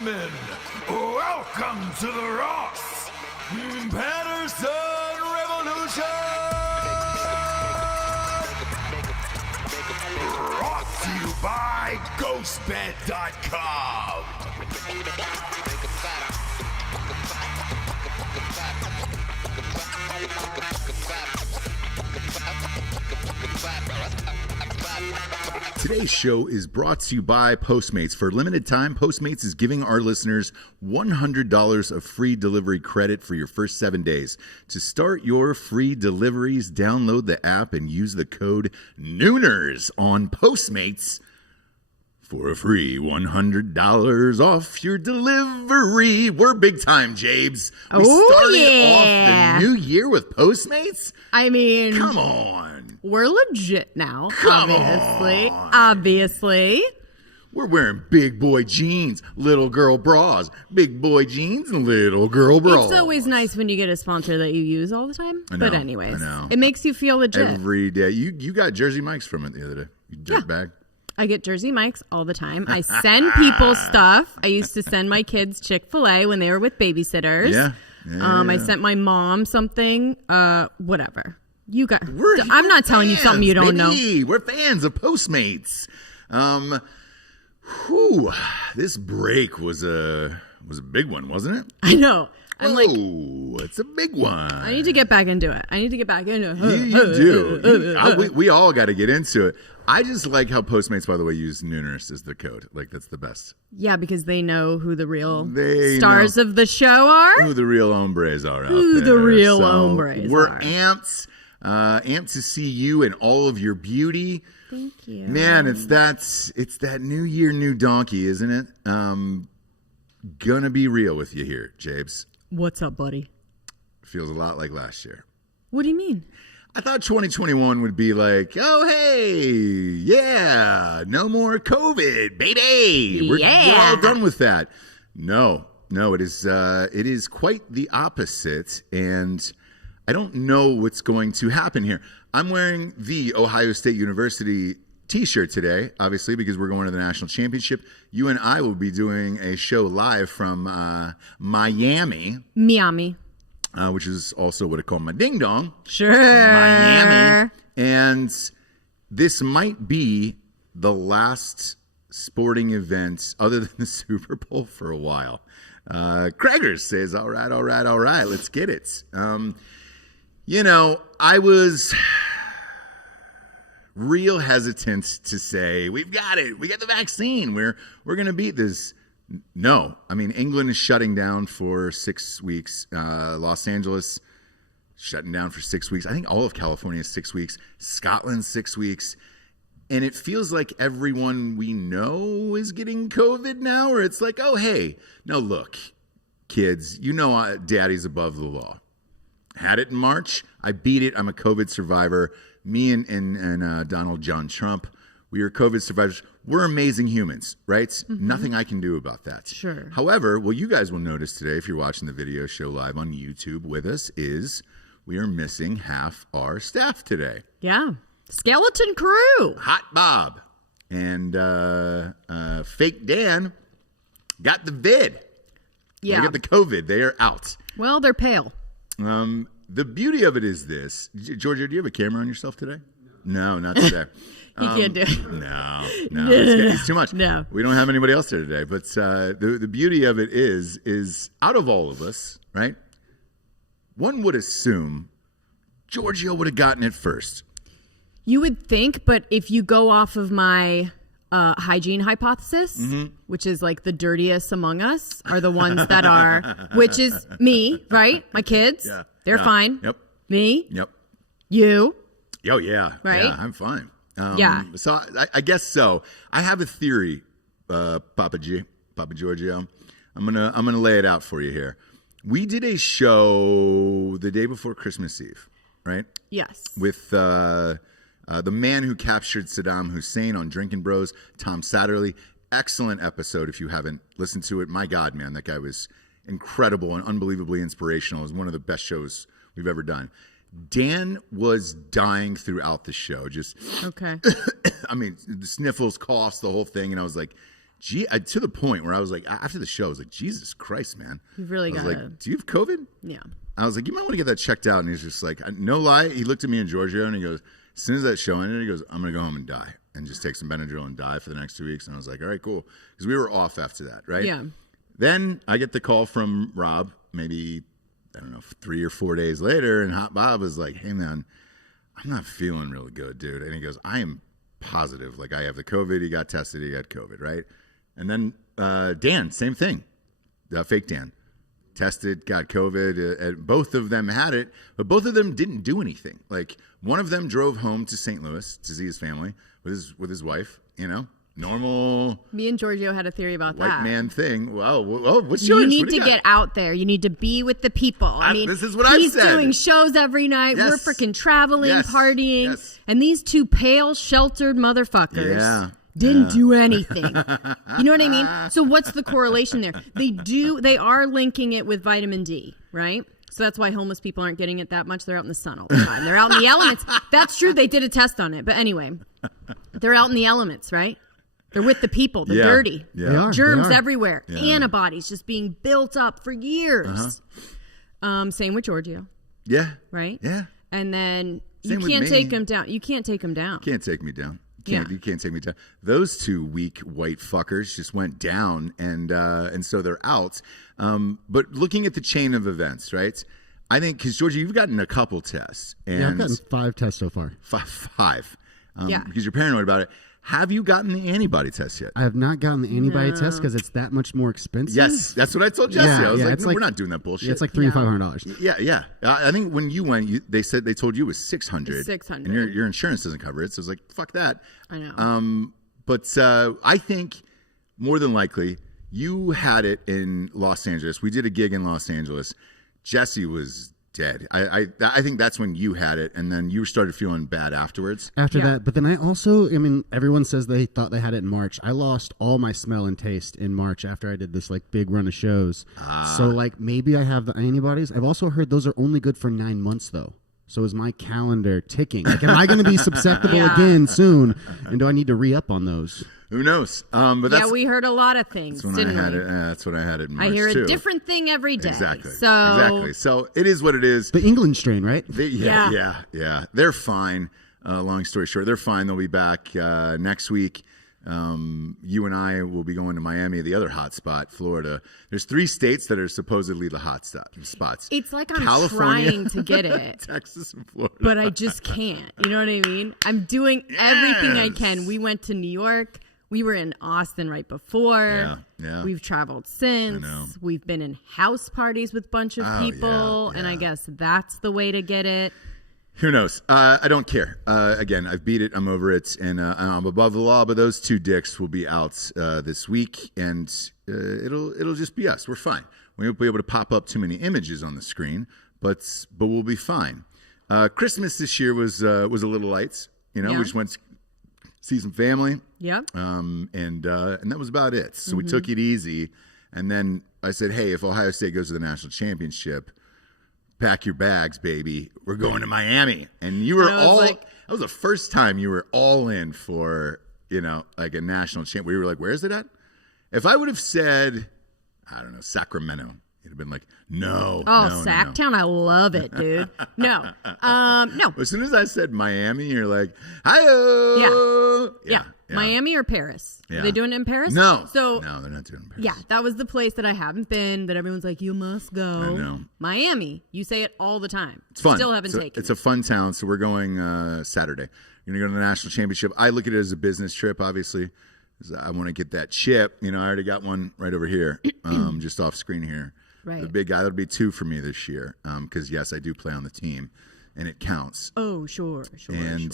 Welcome to the Ross Patterson Revolution! Brought to you by Ghostbed.com. Today's show is brought to you by Postmates. For a limited time, Postmates is giving our listeners $100 of free delivery credit for your first 7 days. To start your free deliveries, download the app and use the code Nooners on Postmates for a free $100 off your delivery. We're big time, Jabes. We started off the new year with Postmates? I mean, come on. We're legit now, Come obviously. We're wearing big boy jeans, little girl bras, big boy jeans, and little girl bras. It's always nice when you get a sponsor that you use all the time. I know, but anyways, I know. It makes you feel legit. Every day. You got Jersey Mike's from it the other day. You dirtbag. I get Jersey Mike's all the time. I send people stuff. I used to send my kids Chick-fil-A when they were with babysitters. Yeah. I sent my mom something. Whatever. I'm not telling you something you don't know. We're fans of Postmates. This break was a big one, wasn't it? I know. It's a big one. I need to get back into it. You do. We all got to get into it. I just like how Postmates, by the way, use Nooners as the code. Like, that's the best. Yeah, because they know who the real stars of the show are. Who the real hombres are out Who there. the real hombres we're are. amped to see you and all of your beauty. Thank you. Man, it's that new year, new donkey, isn't it? Gonna be real with you here, Jabes. What's up, buddy? Feels a lot like last year. What do you mean? I thought 2021 would be like, oh, hey, yeah, no more COVID, baby. We're all done with that. No, it is quite the opposite, and I don't know what's going to happen here. I'm wearing the Ohio State University t-shirt today, obviously, because we're going to the national championship. You and I will be doing a show live from Miami. Which is also what I call my ding dong. Sure. Miami. And this might be the last sporting event other than the Super Bowl for a while. Craigers says, all right, let's get it. I was real hesitant to say, we've got it. We got the vaccine. We're going to beat this. No. I mean, England is shutting down for 6 weeks. Los Angeles shutting down for 6 weeks. I think all of California is 6 weeks. Scotland, 6 weeks. And it feels like everyone we know is getting COVID now, or it's like, oh, hey, no, look, kids, daddy's above the law. Had it in March. I beat it. I'm a COVID survivor. Me and Donald John Trump, we are COVID survivors. We're amazing humans, right? Mm-hmm. Nothing I can do about that. Sure. However, what you guys will notice today, if you're watching the video show live on YouTube with us, is we are missing half our staff today. Yeah. Skeleton crew. Hot Bob and Fake Dan got the vid. Yeah. They got the COVID. They are out. Well, they're pale. The beauty of it is this. Georgia, do you have a camera on yourself today? No, not today. He can't do it. No. It's too much. No. We don't have anybody else here today. But the beauty of it is out of all of us, right? One would assume Giorgio would have gotten it first. You would think, but if you go off of my hygiene hypothesis, which is like the dirtiest among us are the ones that are, which is me, right? My kids, they're fine. Yep. Me. Yep. You. Oh, yeah. Right? Yeah, I'm fine. Yeah. So I guess so. I have a theory, Papa Giorgio. I'm gonna lay it out for you here. We did a show the day before Christmas Eve, right? Yes. With the man who captured Saddam Hussein on Drinkin' Bros, Tom Satterley. Excellent episode if you haven't listened to it. My God, man, that guy was incredible and unbelievably inspirational. It was one of the best shows we've ever done. Dan was dying throughout the show. Just, okay. I mean, the sniffles, coughs, the whole thing. And I was like, to the point where I was like, after the show, I was like, Jesus Christ, man. You've really got like, do you have COVID? Yeah. I was like, you might want to get that checked out. And he's just like, no lie. He looked at me and Giorgio and he goes, as soon as that show ended, he goes, I'm going to go home and die and just take some Benadryl and die for the next 2 weeks. And I was like, all right, cool. Because we were off after that, right? Yeah. Then I get the call from Rob, maybe, I don't know, 3 or 4 days later. And Hot Bob is like, hey, man, I'm not feeling really good, dude. And he goes, I am positive. Like, I have the COVID. He got tested. He got COVID, right? And then Dan, same thing. Fake Dan. Tested, got COVID. And both of them had it, but both of them didn't do anything. Like, one of them drove home to St. Louis to see his family with his wife, normal. Me and Giorgio had a theory about white that. man thing. Wow. What's yours? You need to get out there. You need to be with the people. I mean, this is what I've he's said. doing shows every night. Yes. We're freaking traveling, Yes. partying. Yes. And these two pale, sheltered motherfuckers didn't do anything. You know what I mean? So what's the correlation there? They are linking it with vitamin D, right? So that's why homeless people aren't getting it that much. They're out in the sun all the time. They're out in the elements. That's true. They did a test on it. But anyway, they're out in the elements, right? They're with the people. They're dirty. Yeah. They are. Germs They are. everywhere. Yeah. Antibodies just being built up for years. Same with Giorgio, Yeah. right? Yeah. And then Same you with can't me. take him down. You can't take him down. Can't take me down. Yeah. You can't take me down. Those two weak white fuckers just went down, and so they're out. But looking at the chain of events, right? I think because Georgia, you've gotten a couple tests, and I've gotten 5 tests so far. five. Yeah. Because you're paranoid about it. Have you gotten the antibody test yet? I have not gotten the antibody test because it's that much more expensive. Yes, that's what I told Jesse. Yeah, I was yeah, like, it's no, like- we're not doing that bullshit. Yeah, it's like $300 to $500. Yeah. I think when you went, they told you it was $600. $600. And your insurance doesn't cover it. So I was like, fuck that. I know. But I think more than likely you had it in Los Angeles. We did a gig in Los Angeles. Jesse was dead. I think that's when you had it, and then you started feeling bad afterwards. After that, but then everyone says they thought they had it in March. I lost all my smell and taste in March after I did this big run of shows. So maybe I have the antibodies. I've also heard those are only good for 9 months though. So is my calendar ticking? Am I going to be susceptible again soon? And do I need to re-up on those? Who knows? But that's we heard a lot of things, when didn't I had we? it. That's when I had it in March I hear too. a different thing every day. Exactly. So So it is what it is. The England strain, right? Yeah. They're fine. Long story short, they're fine. They'll be back next week. You and I will be going to Miami, the other hot spot, Florida. There's 3 states that are supposedly the hot spots. it's like I'm California, trying to get it, Texas, and Florida. but I just can't. You know what I mean? I'm doing everything I can. We went to New York. We were in Austin right before. Yeah. We've traveled since. I know. We've been in house parties with a bunch of people, and I guess that's the way to get it. Who knows? I don't care. Again, I've beat it. I'm over it, and I'm above the law. But those 2 dicks will be out this week, and it'll just be us. We're fine. We won't be able to pop up too many images on the screen, but we'll be fine. Christmas this year was a little light. We just went to see some family. Yep. And that was about it. So we took it easy, and then I said, "Hey, if Ohio State goes to the national championship, pack your bags, baby. We're going to Miami." And you were that was the first time you were all in for, a national champ. We were like, where's it at? If I would have said, I don't know, Sacramento, you'd have been like, no. Oh, Sacktown. I love it, dude. No. No. As soon as I said Miami, you're like, hi-oh. Yeah. Miami or Paris? Yeah. Are they doing it in Paris? No. So no, they're not doing it in Paris. yeah, that was the place that I haven't been, that everyone's like, you must go. I know. Miami. You say it all the time. It's fun. Still haven't taken It's a fun town, so we're going Saturday. We're going to go to the national championship. I look at it as a business trip, obviously. I want to get that chip. I already got one right over here, just off screen here. Right. The big guy. That'll be 2 for me this year, because yes, I do play on the team, and it counts. Oh, sure. And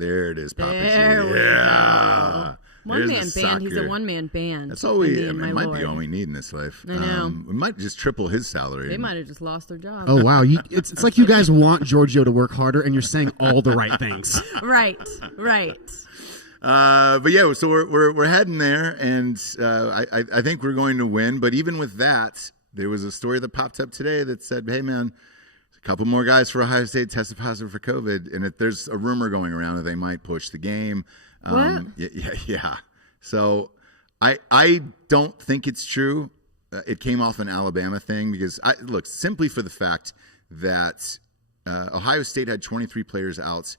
there it is, Papa G. There we Yeah. go. One man There's the band. He's a soccer. one man band. That's all we. Indeed, my it might lord. be all we need in this life. I know. We might just triple his salary. They might have just lost their job. Oh, wow. It's like you guys want Giorgio to work harder, and you're saying all the right things. Right. But yeah, so we're heading there, and I think we're going to win. But even with that, there was a story that popped up today that said, "Hey, man, a couple more guys for Ohio State tested positive for COVID, and there's a rumor going around that they might push the game." What? Yeah. So I don't think it's true. It came off an Alabama thing because look, simply for the fact that Ohio State had 23 players out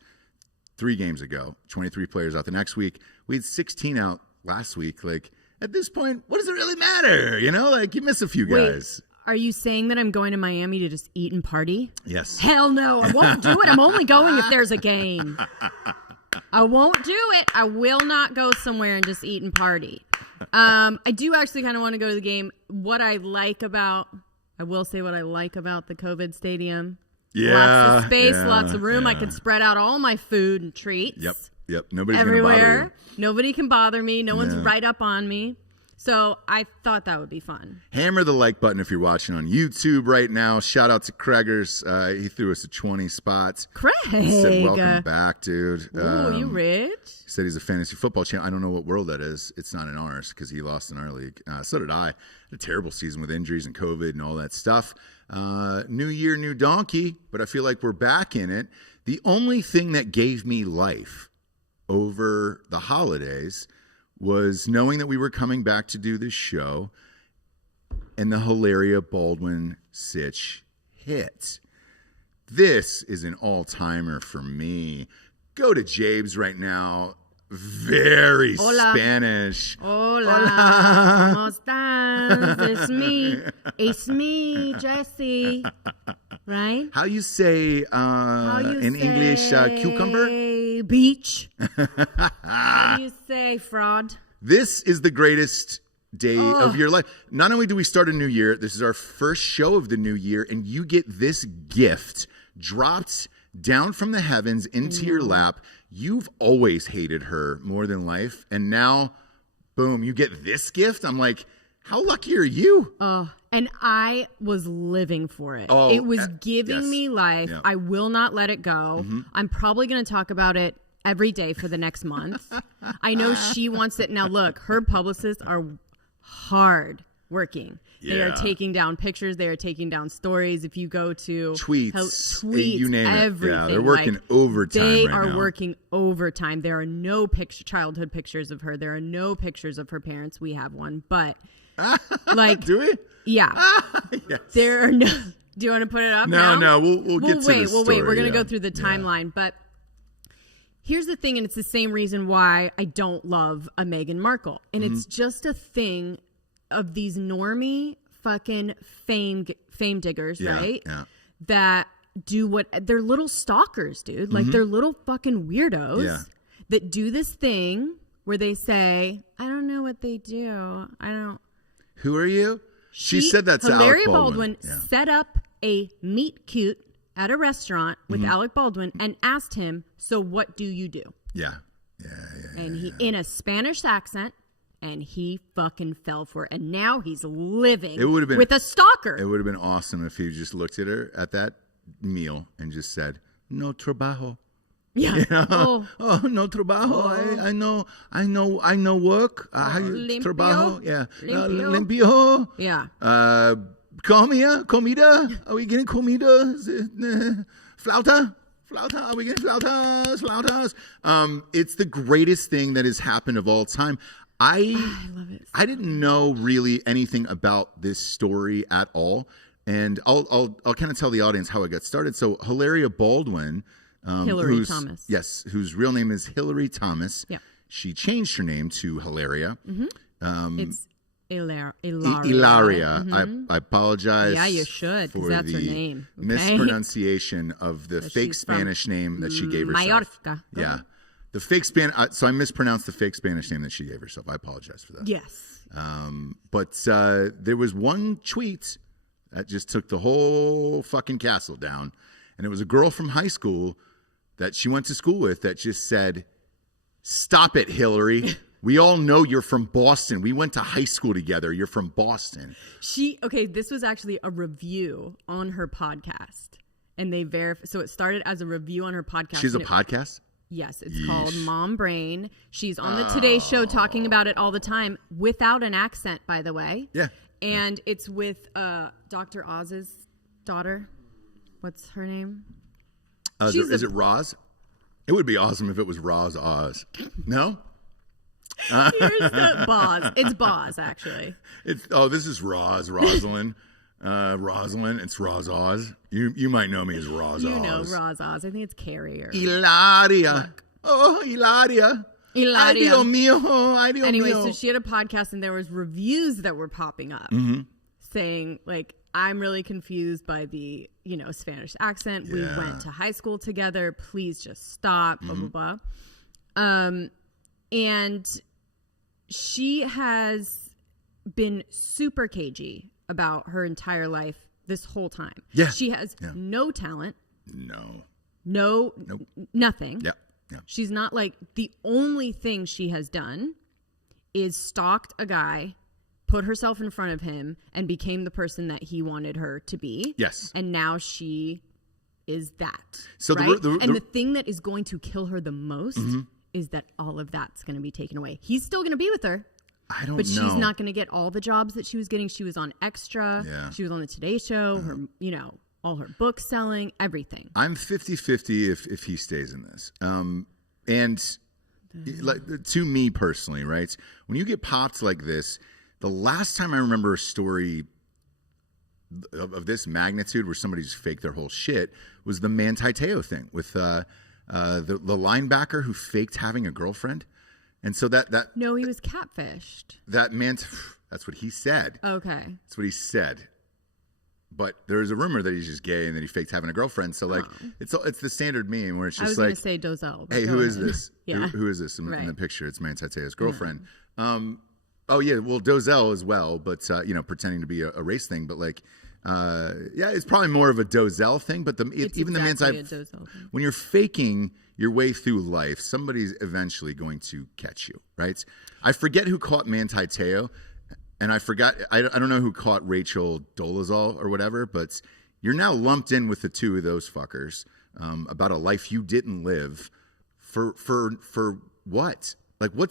3 games ago, 23 players out the next week. We had 16 out last week. Like, at this point, what does it really matter? You know, like, you miss a few guys. Are you saying that I'm going to Miami to just eat and party? Yes. Hell no, I won't do it. I'm only going if there's a game. I won't do it. I will not go somewhere and just eat and party. I do actually kind of want to go to the game. I will say what I like about the COVID stadium. Yeah. Lots of space, lots of room. Yeah. I can spread out all my food and treats. Yep. Nobody's going to bother you. Nobody can bother me. No one's right up on me. So I thought that would be fun. Hammer the like button if you're watching on YouTube right now. Shout out to Craigers. He threw us a 20 spots. Craig. He said, welcome back, dude. Ooh, you rich? He said he's a fantasy football champ. I don't know what world that is. It's not in ours because he lost in our league. So did I. Had a terrible season with injuries and COVID and all that stuff. New year, new donkey, but I feel like we're back in it. The only thing that gave me life over the holidays was knowing that we were coming back to do this show and the Hilaria Baldwin sitch hit. This is an all-timer for me. Go to Jabe's right now. Very Hola. Spanish. Hola. ¿Cómo estás? It's me, Jesse. Right? How you say in English cucumber? Beach. How do you say fraud? This is the greatest day of your life. Not only do we start a new year, this is our first show of the new year, and you get this gift dropped down from the heavens into your lap. You've always hated her more than life, and now, boom, you get this gift. I'm like, how lucky are you? And I was living for it. Oh, it was giving yes. me life. Yeah. I will not let it go. I'm probably going to talk about it every day for the next month. I know she wants it. Now, look, her publicists are hard working. They are taking down pictures. They are taking down stories. If you go to tweets, you name everything. it. Yeah, they're working overtime They right are now. working overtime. There are no childhood pictures of her. There are no pictures of her parents. We have one, but like, do we? Yeah. Yes. There are no. Do you want to put it up? No, now? we'll get to the story. We'll wait. We're going to yeah. go through the timeline, but here's the thing, and it's the same reason why I don't love a Meghan Markle, and it's just a thing of these normie fucking fame diggers, right? Yeah. That do what they're little stalkers, dude. Like they're little fucking weirdos that do this thing where they say, "I don't know what they do. I don't." Who are you? She said that to Hilaria Alec Baldwin. set up a meet cute at a restaurant with Alec Baldwin and asked him, "So what do you do?" Yeah. And he in a Spanish accent, and he fucking fell for it. And now he's living with a stalker. It would have been awesome if he just looked at her at that meal and just said, "No trabajo." Yeah. You know? Oh, no trabajo. I know work. Limpio. Trabajo. Yeah. Limpio. Limpio. Yeah. Comida. Are we getting comida? Flauta. Are we getting flautas? It's the greatest thing that has happened of all time. I love it. I didn't know really anything about this story at all, and I'll kind of tell the audience how it got started. So Hilaria Baldwin. Hillary Thomas. Yes, whose real name is Hillary Thomas. Yeah. She changed her name to Hilaria. It's Hilaria. I apologize. Yeah, you should, because that's her name. Okay? Mispronunciation of the fake Spanish name that she gave herself. Mallorca. Yeah. The fake so I mispronounced the fake Spanish name that she gave herself. I apologize for that. Yes. But there was one tweet that just took the whole fucking castle down. And it was a girl from high school that she went to school with that just said, "Stop it, Hillary. We all know you're from Boston. We went to high school together. You're from Boston." This was actually a review on her podcast. And they verified. So it started as a review on her podcast. She has a podcast? Yes, it's called Mom Brain. She's on the Today Show talking about it all the time without an accent, by the way. Yeah. And it's with Dr. Oz's daughter. What's her name? Is it Roz? It would be awesome if it was Roz Oz. No? Here's the Boz. It's Boz, actually. This is Rosalind. Rosalind. It's Roz Oz. You might know me as Roz Oz. You know Roz Oz. I think it's Carrie or Hilaria. Oh, Hilaria. Ay, Dios mío. Ay, Dios anyway, mío. so she had a podcast and there was reviews that were popping up saying, like, I'm really confused by the, Spanish accent. Yeah. We went to high school together. Please just stop, blah, blah, blah. And she has been super cagey about her entire life this whole time. Yeah. She has no talent. No. Nope. Nothing. Yeah. Yeah. She's not like, the only thing she has done is stalked a guy, put herself in front of him, and became the person that he wanted her to be. Yes. And now she is that. So right? the thing that is going to kill her the most is that all of that's going to be taken away. He's still going to be with her. I don't know. But she's not going to get all the jobs that she was getting. She was on Extra. Yeah. She was on the Today Show. Her, all her books selling, everything. I'm 50-50 if he stays in this. And like, to me personally, right? When you get popped like this, the last time I remember a story of this magnitude where somebody just faked their whole shit was the Manti Te'o thing with the linebacker who faked having a girlfriend. And so No, he was catfished. That's what he said. Okay. That's what he said. But there's a rumor that he's just gay and that he faked having a girlfriend. So like, it's the standard meme where it's just like, I was going to say Dozell. Hey, who is this? Yeah. Who is this in Right. the picture? It's Manti Te'o's girlfriend. Oh yeah, well Dozell as well, but pretending to be a race thing. But like, it's probably more of a Dozell thing. But even the Manti, when you're faking your way through life, somebody's eventually going to catch you, right? I forget who caught Manti Te'o. And I forgot, I don't know who caught Rachel Dolezal or whatever, but you're now lumped in with the two of those fuckers about a life you didn't live for what? Like, what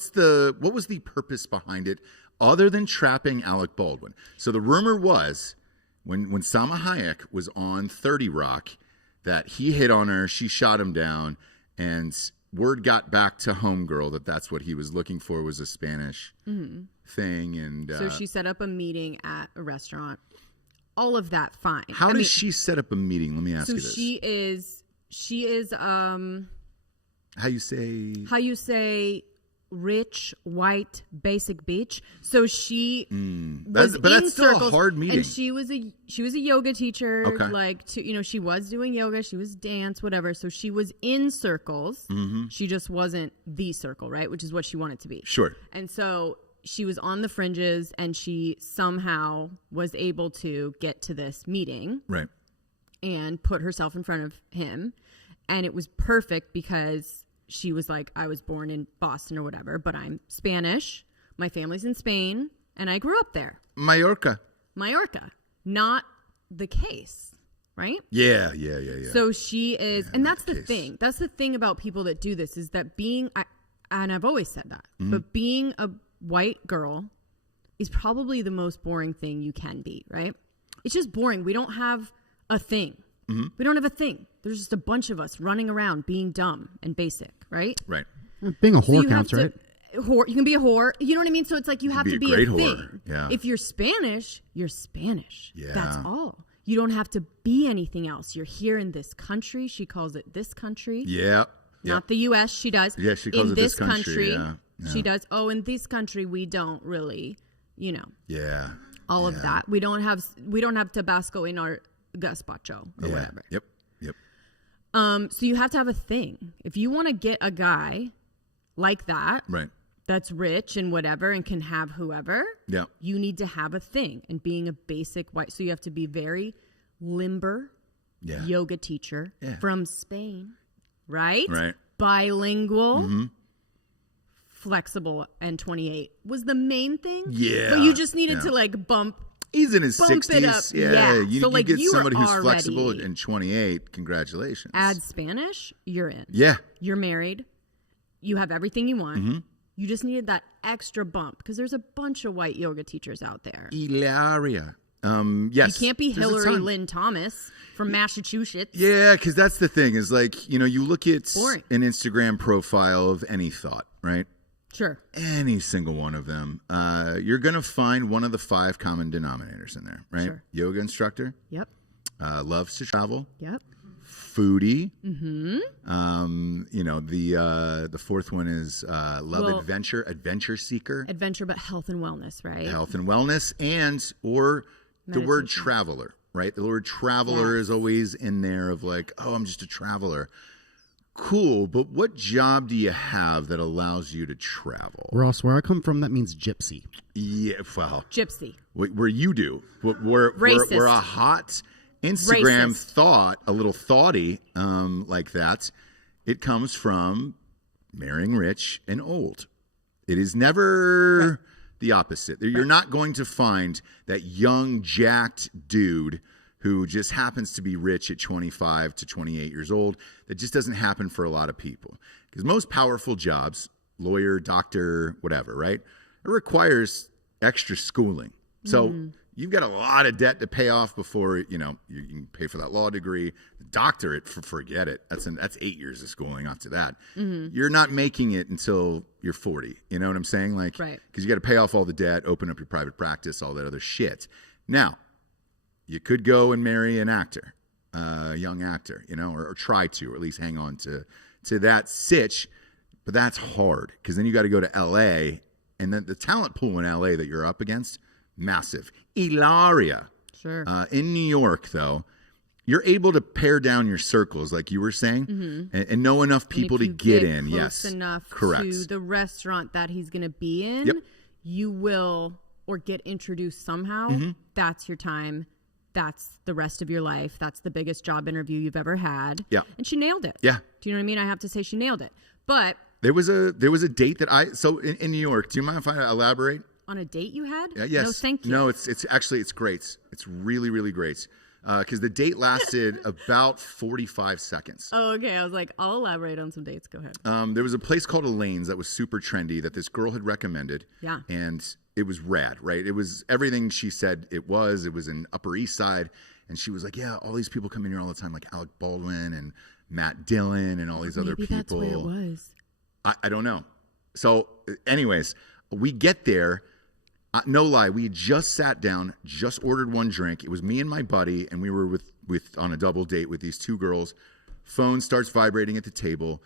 was the purpose behind it other than trapping Alec Baldwin? So the rumor was when Salma Hayek was on 30 Rock that he hit on her, she shot him down, and word got back to Homegirl that that's what he was looking for was a Spanish thing. And so she set up a meeting at a restaurant. All of that, fine. How does she set up a meeting? Let me ask you this. She is how you say rich, white, basic bitch. So she that's still a hard meeting. And she was a yoga teacher. Okay. Like she was doing yoga, she was dance, whatever. So she was in circles. She just wasn't the circle, right? Which is what she wanted to be. Sure. And so she was on the fringes, and she somehow was able to get to this meeting. Right. And put herself in front of him. And it was perfect because she was like, I was born in Boston or whatever, but I'm Spanish. My family's in Spain, and I grew up there. Mallorca. Not the case, right? Yeah. So she is, and that's the thing. That's the thing about people that do this is that and I've always said that, but being a white girl is probably the most boring thing you can be, right? It's just boring. We don't have a thing. We don't have a thing. There's just a bunch of us running around being dumb and basic, right? Right. Being a whore counts, right? You can be a whore. You know what I mean? So it's like you have to be a great thing. whore. Yeah. If you're Spanish, you're Spanish. Yeah. That's all. You don't have to be anything else. You're here in this country. She calls it this country. Yeah. Not the U.S. She does. Yeah, she calls in it this country. Yeah. She does. Oh, in this country, we don't really, Yeah. all of that. We don't have Tabasco in our gazpacho or whatever. Yep. So you have to have a thing. If you want to get a guy like that, Right. that's rich and whatever and can have whoever, Yeah. you need to have a thing. And being a basic white, so you have to be very limber, yoga teacher from Spain, right? Right. Bilingual, flexible, and 28 was the main thing. Yeah. But you just needed to like bump. He's in his Bump it up. 60s. Yeah. You, So, you like, get you were somebody who's already- flexible and 28. Congratulations. Add Spanish, you're in. Yeah. You're married. You have everything you want. You just needed that extra bump because there's a bunch of white yoga teachers out there. Hilaria. Yes. You can't be There's a Hillary ton. Lynn Thomas from Massachusetts. Yeah, because that's the thing is like, you look at Boring. an Instagram profile of any thought, right? Sure. Any single one of them, you're going to find one of the 5 common denominators in there, right? Sure. Yoga instructor. Yep. Loves to travel. Yep. Foodie. Mm-hmm. The 4th one is adventure seeker. Adventure, but health and wellness, right? Health and wellness, or the word Meditation. traveler, right? The word traveler is always in there of like, oh, I'm just a traveler. Cool, but what job do you have that allows you to travel? Ross, where I come from, that means gypsy. Yeah, well, Gypsy. where you do, we're a hot Instagram thought, a little thoughty like that. It comes from marrying rich and old. It is never the opposite. You're not going to find that young, jacked dude who just happens to be rich at 25 to 28 years old. That just doesn't happen for a lot of people. Because most powerful jobs, lawyer, doctor, whatever, right? It requires extra schooling. So you've got a lot of debt to pay off before, you can pay for that law degree. The doctorate, forget it. That's 8 years of schooling after that. Mm-hmm. You're not making it until you're 40. You know what I'm saying? Like, because you got to pay off all the debt, open up your private practice, all that other shit. Now, you could go and marry an actor, a young actor, or try to, or at least hang on to that sitch. But that's hard because then you got to go to L.A. and then the talent pool in L.A. that you're up against, massive. Hilaria. Sure. In New York, though, you're able to pare down your circles, like you were saying, and know enough people to get in. Close enough to the restaurant that he's going to be in, you will, or get introduced somehow. That's your time. That's the rest of your life. That's the biggest job interview you've ever had. Yeah. And she nailed it. Yeah. Do you know what I mean? I have to say she nailed it. But there was a date that in New York. Do you mind if I elaborate? On a date you had? Yes. No, thank you. No, it's actually great. It's really, really great. Because the date lasted about 45 seconds. Oh, okay. I was like, I'll elaborate on some dates. Go ahead. There was a place called Elaine's that was super trendy that this girl had recommended. Yeah. And it was rad, right? It was everything she said it was. It was in Upper East Side. And she was like, yeah, all these people come in here all the time, like Alec Baldwin and Matt Dillon and all these other people. That's where it was. I don't know. So anyways, we get there. No lie, we just sat down, just ordered one drink. It was me and my buddy, and we were with on a double date with these 2 girls. Phone starts vibrating at the table.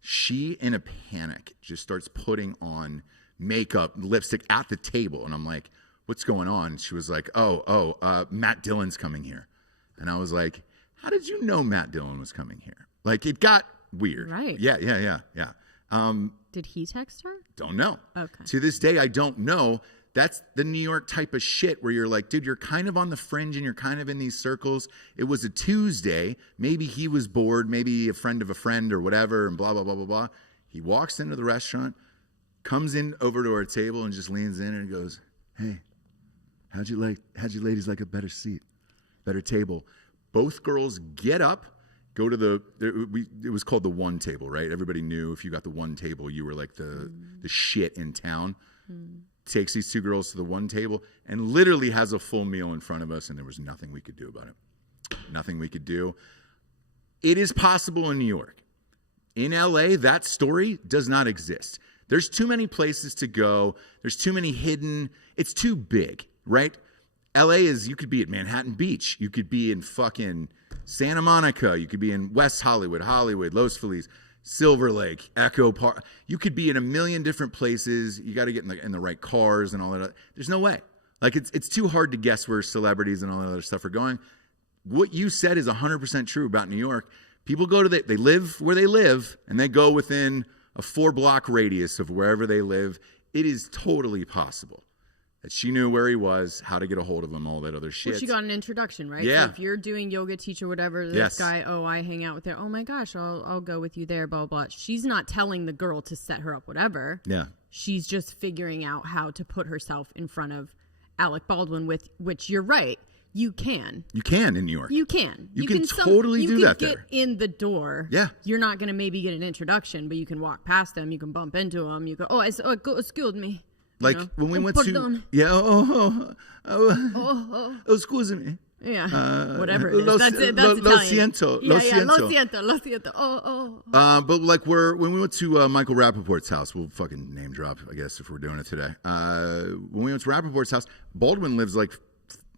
She, in a panic, just starts putting on makeup, lipstick at the table. And I'm like, what's going on? And she was like, Matt Dillon's coming here. And I was like, how did you know Matt Dillon was coming here? Like, it got weird. Right. Yeah. Did he text her? Don't know. Okay. To this day, I don't know. That's the New York type of shit where you're like, dude, you're kind of on the fringe and you're kind of in these circles. It was a Tuesday. Maybe he was bored. Maybe a friend of a friend or whatever, and blah, blah, blah, blah, blah. He walks into the restaurant, comes in over to our table and just leans in and goes, hey, how'd you ladies like a better seat, better table? Both girls get up, go to it was called the one table, right? Everybody knew if you got the one table, you were like the shit in town. Takes these 2 girls to the one table and literally has a full meal in front of us, and there was nothing we could do about it. Nothing we could do. It is possible in New York. In LA, that story does not exist. There's too many places to go. There's too many hidden. It's too big, right? LA is, you could be at Manhattan Beach. You could be in fucking Santa Monica. You could be in West Hollywood, Los Feliz, Silver Lake, Echo Park. You could be in a million different places. You got to get in the right cars and all that. There's no way. Like, it's too hard to guess where celebrities and all that other stuff are going. What you said is 100% true about New York. People go to they live where they live, and they go within a 4-block radius of wherever they live. It is totally possible that she knew where he was, how to get a hold of him, all that other shit. Well, she got an introduction, right? Yeah. So if you're doing yoga teacher, whatever, this guy, I hang out with her. Oh my gosh, I'll go with you there, blah, blah. She's not telling the girl to set her up, whatever. Yeah. She's just figuring out how to put herself in front of Alec Baldwin, with which you're right. You can. You can in New York. You can. You can totally do that there. You can get in the door. Yeah. You're not going to maybe get an introduction, but you can walk past them. You can bump into them. You go, excuse me. Like when we went to, excuse me. Yeah, whatever it is. Lo That's lo Italian. siento, Yeah, lo yeah, lo siento. siento, lo siento. Oh. But like when we went to Michael Rappaport's house, we'll fucking name drop, I guess, if we're doing it today. When we went to Rappaport's house, Baldwin lives like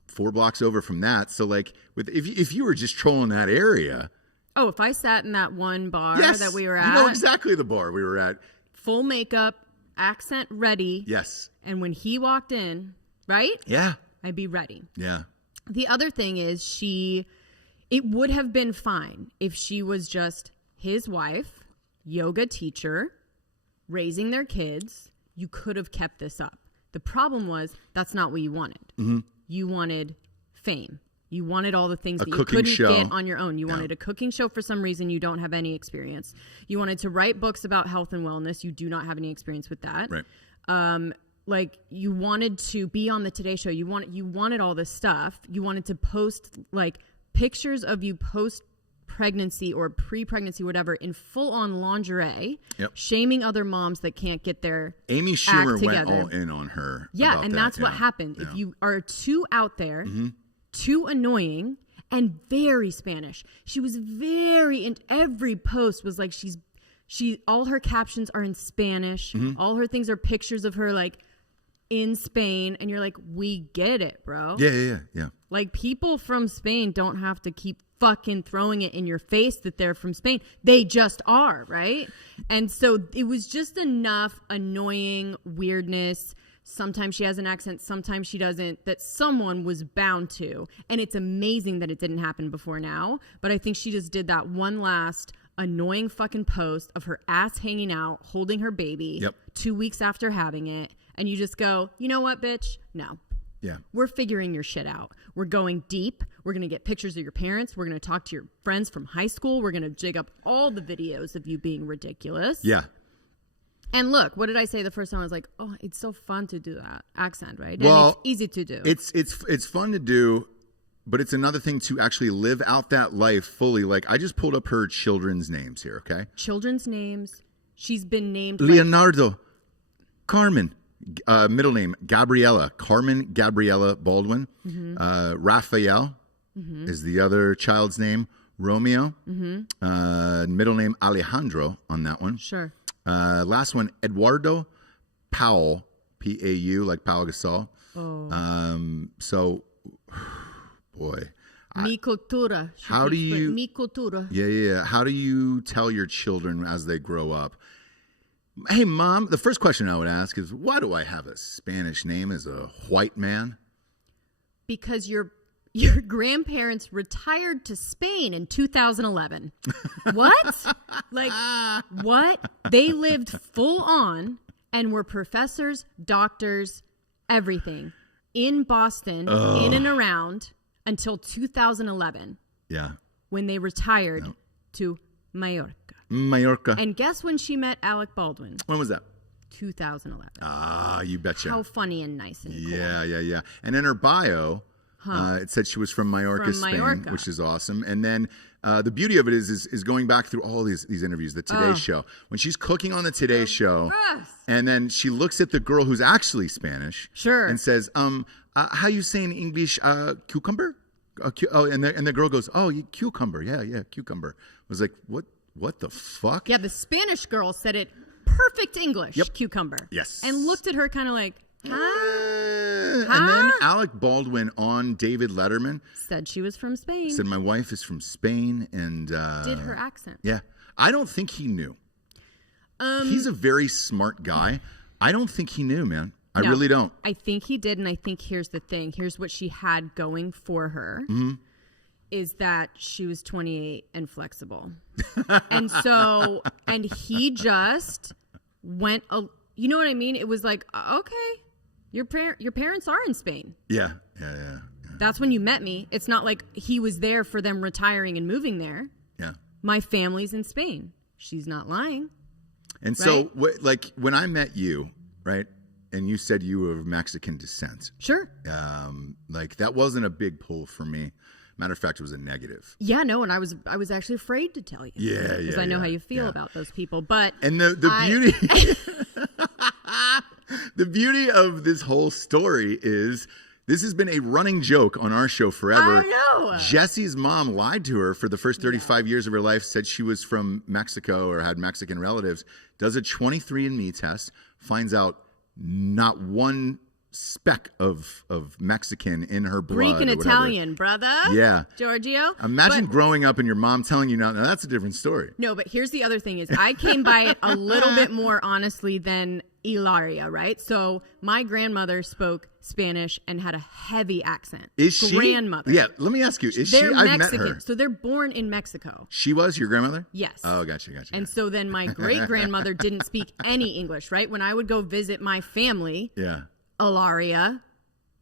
4 blocks over from that. So like, if you were just trolling that area. Oh, if I sat in that one bar Yes, that we were at. you know exactly the bar we were at. Full makeup, accent ready. Yes. And when he walked in, right? Yeah. I'd be ready. Yeah. The other thing is it would have been fine if she was just his wife, yoga teacher, raising their kids. You could have kept this up. The problem was that's not what you wanted. Mm-hmm. You wanted fame. You wanted all the things that you couldn't get on your own. You wanted a cooking show for some reason. You don't have any experience. You wanted to write books about health and wellness. You do not have any experience with that. Right. Like you wanted to be on the Today Show. You wanted all this stuff. You wanted to post like pictures of you post pregnancy or pre-pregnancy, whatever, in full-on lingerie, shaming other moms that can't get their Amy Schumer act together. went all in on her. Yeah, about and that. that's what happened. If you are too out there, too annoying, and very Spanish. She was in every post was like all her captions are in Spanish. All her things are pictures of her like in Spain, and you're like, we get it, bro. Yeah. Like, people from Spain don't have to keep fucking throwing it in your face that they're from Spain. They just are, right? And so it was just enough annoying weirdness. Sometimes she has an accent, sometimes she doesn't, that someone was bound to. And it's amazing that it didn't happen before now. But I think she just did that one last annoying fucking post of her ass hanging out, holding her baby 2 weeks after having it. And you just go, you know what, bitch? No. Yeah. We're figuring your shit out. We're going deep. We're going to get pictures of your parents. We're going to talk to your friends from high school. We're going to jig up all the videos of you being ridiculous. Yeah. And look, what did I say the first time? I was like, oh, it's so fun to do that accent, right? Well, and it's easy to do. It's fun to do, but it's another thing to actually live out that life fully. Like, I just pulled up her children's names here, okay? Children's names. She's been named Leonardo, Carmen. Middle name Gabriella, Carmen Gabriella Baldwin. Raphael is the other child's name. Romeo. Middle name Alejandro on that one. Sure. Last one Eduardo Powell, P-A-U, like Pau Gasol. So, boy. Mi cultura. How do you? Mi cultura. Yeah. How do you tell your children as they grow up? Hey, Mom, the first question I would ask is, why do I have a Spanish name as a white man? Because your grandparents retired to Spain in 2011. What? Like, what? They lived full on and were professors, doctors, everything in Boston, in and around until 2011. Yeah. When they retired to Mallorca. And guess when she met Alec Baldwin? When was that? 2011. Ah, you betcha. How funny and nice and cool. Yeah. And in her bio, it said she was from Mallorca, Spain, which is awesome. And then the beauty of it is going back through all these interviews, the Today Show. When she's cooking on the Today Show, and then she looks at the girl who's actually Spanish, and says, "How you say in English, cucumber?" And the girl goes, "Oh, cucumber, yeah, cucumber." I was like, What the fuck? Yeah, the Spanish girl said it perfect English, cucumber. Yes. And looked at her kind of like, huh? And then Alec Baldwin on David Letterman said she was from Spain. Said my wife is from Spain and did her accent. Yeah. I don't think he knew. He's a very smart guy. I don't think he knew, man. I really don't. I think he did, and I think here's the thing. Here's what she had going for her. Is that she was 28 and flexible. and he just went, you know what I mean? It was like, okay, your parents are in Spain. Yeah. That's when you met me. It's not like he was there for them retiring and moving there. Yeah. My family's in Spain. She's not lying. And so, like, when I met you, right, and you said you were of Mexican descent. Sure. Like, that wasn't a big pull for me. Matter of fact, it was a negative. Yeah, no, and I was actually afraid to tell you. Yeah, because I know how you feel about those people. But the beauty, the beauty of this whole story is This has been a running joke on our show forever. I know. Jesse's mom lied to her for the first 35 years of her life, said she was from Mexico or had Mexican relatives, does a 23andMe test, finds out not one speck of Mexican in her blood. Greek and or whatever. Italian, brother. Yeah. Giorgio. Imagine growing up and your mom telling you now that's a different story. No, but here's the other thing is I came by it a little bit more honestly than Hilaria, right? So my grandmother spoke Spanish and had a heavy accent. Is she? Grandmother. Yeah, let me ask you. Is They're she? I've Mexican. met her. So they're born in Mexico. She was your grandmother? Yes. Oh, gotcha. And so then my great-grandmother didn't speak any English, right? When I would go visit my family, Yeah. Hilaria,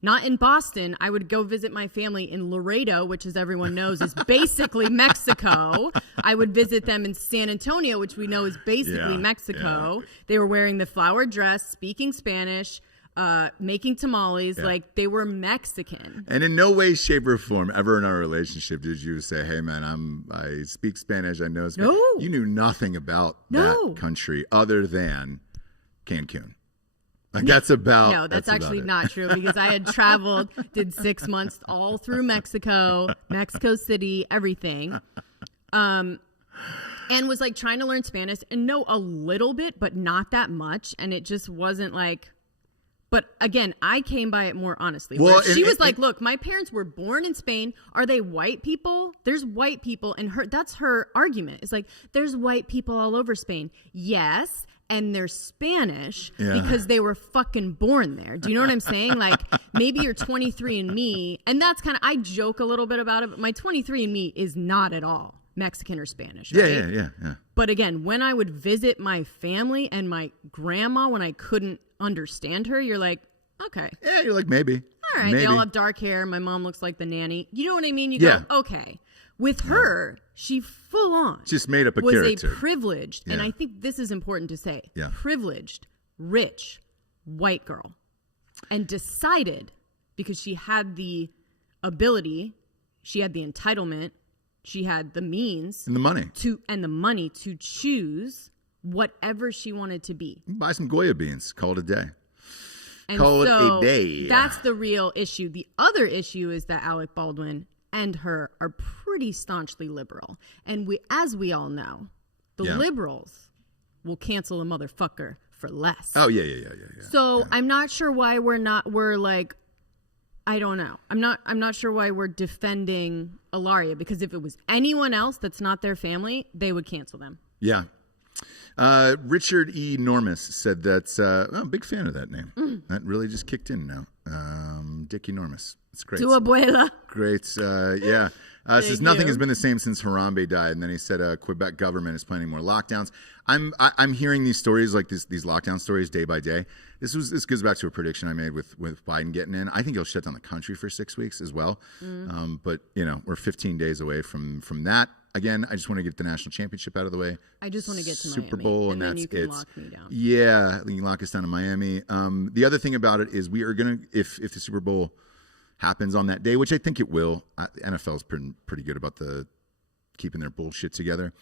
not in Boston. I would go visit my family in Laredo, which, as everyone knows, is basically Mexico. I would visit them in San Antonio, which we know is basically Mexico. Yeah. They were wearing the flowered dress, speaking Spanish, making tamales. Yeah. Like, they were Mexican. And in no way, shape, or form ever in our relationship did you say, hey, man, I speak Spanish. I know Spanish. No. You knew nothing about that country other than Cancun. Like that's about. No, that's actually about not true because I had traveled, did 6 months all through Mexico, Mexico City, everything. And was like trying to learn Spanish and know a little bit, but not that much. And it just wasn't like, but again, I came by it more honestly. Well, she was like, look, my parents were born in Spain. Are they white people? There's white people. And that's her argument. It's like, there's white people all over Spain. Yes. And they're Spanish because they were fucking born there. Do you know what I'm saying? Like, maybe you're 23andMe, and that's kind of, I joke a little bit about it, but my 23andMe is not at all Mexican or Spanish. Right? Yeah. But again, when I would visit my family and my grandma, when I couldn't understand her, you're like, okay. Yeah, you're like, maybe. All right, maybe. they all have dark hair. My mom looks like the nanny. You know what I mean? You Yeah. go, okay. With her, she full on Just made up a was character. a privileged, and I think this is important to say, privileged, rich, white girl, and decided because she had the ability, she had the entitlement, she had the means And the money. to choose whatever she wanted to be. Buy some Goya beans. Call it a day. And Call it so a day. That's the real issue. The other issue is that Alec Baldwin and her are pretty staunchly liberal. And as we all know, the liberals will cancel a motherfucker for less. Oh, yeah. So I'm not sure why we're like, I don't know. I'm not sure why we're defending Hilaria, because if it was anyone else that's not their family, they would cancel them. Yeah. Richard E. Normus said that, I'm a big fan of that name. That really just kicked in now. Dick Enormous. It's great. Tu abuela. Great. Says nothing has been the same since Harambe died. And then he said Quebec government is planning more lockdowns. I'm hearing these stories like these lockdown stories day by day. This goes back to a prediction I made with Biden getting in. I think he'll shut down the country for 6 weeks as well. But we're 15 days away from that. Again, I just want to get the national championship out of the way. I just want to get to Super Miami, Bowl, and and then that's you can it. lock me down. Yeah, you can lock us down in Miami. The other thing about it is we are gonna, if the Super Bowl happens on that day, which I think it will. NFL's pretty good about keeping their bullshit together.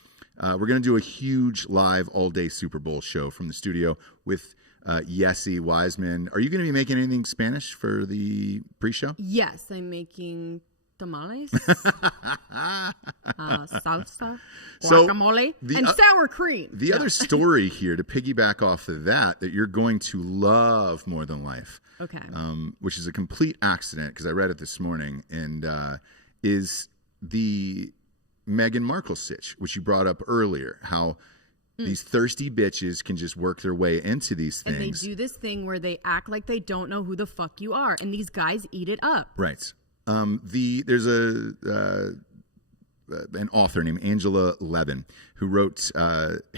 We're gonna do a huge live all-day Super Bowl show from the studio with Yessie Wiseman. Are you gonna be making anything Spanish for the pre-show? Yes, I'm making tamales, salsa, guacamole, and sour cream. The other story here, to piggyback off of that you're going to love more than life. Okay. Which is a complete accident because I read it this morning, and is the Meghan Markle sitch, which you brought up earlier, how these thirsty bitches can just work their way into these things. And they do this thing where they act like they don't know who the fuck you are, and these guys eat it up. Right. There's an author named Angela Levin who wrote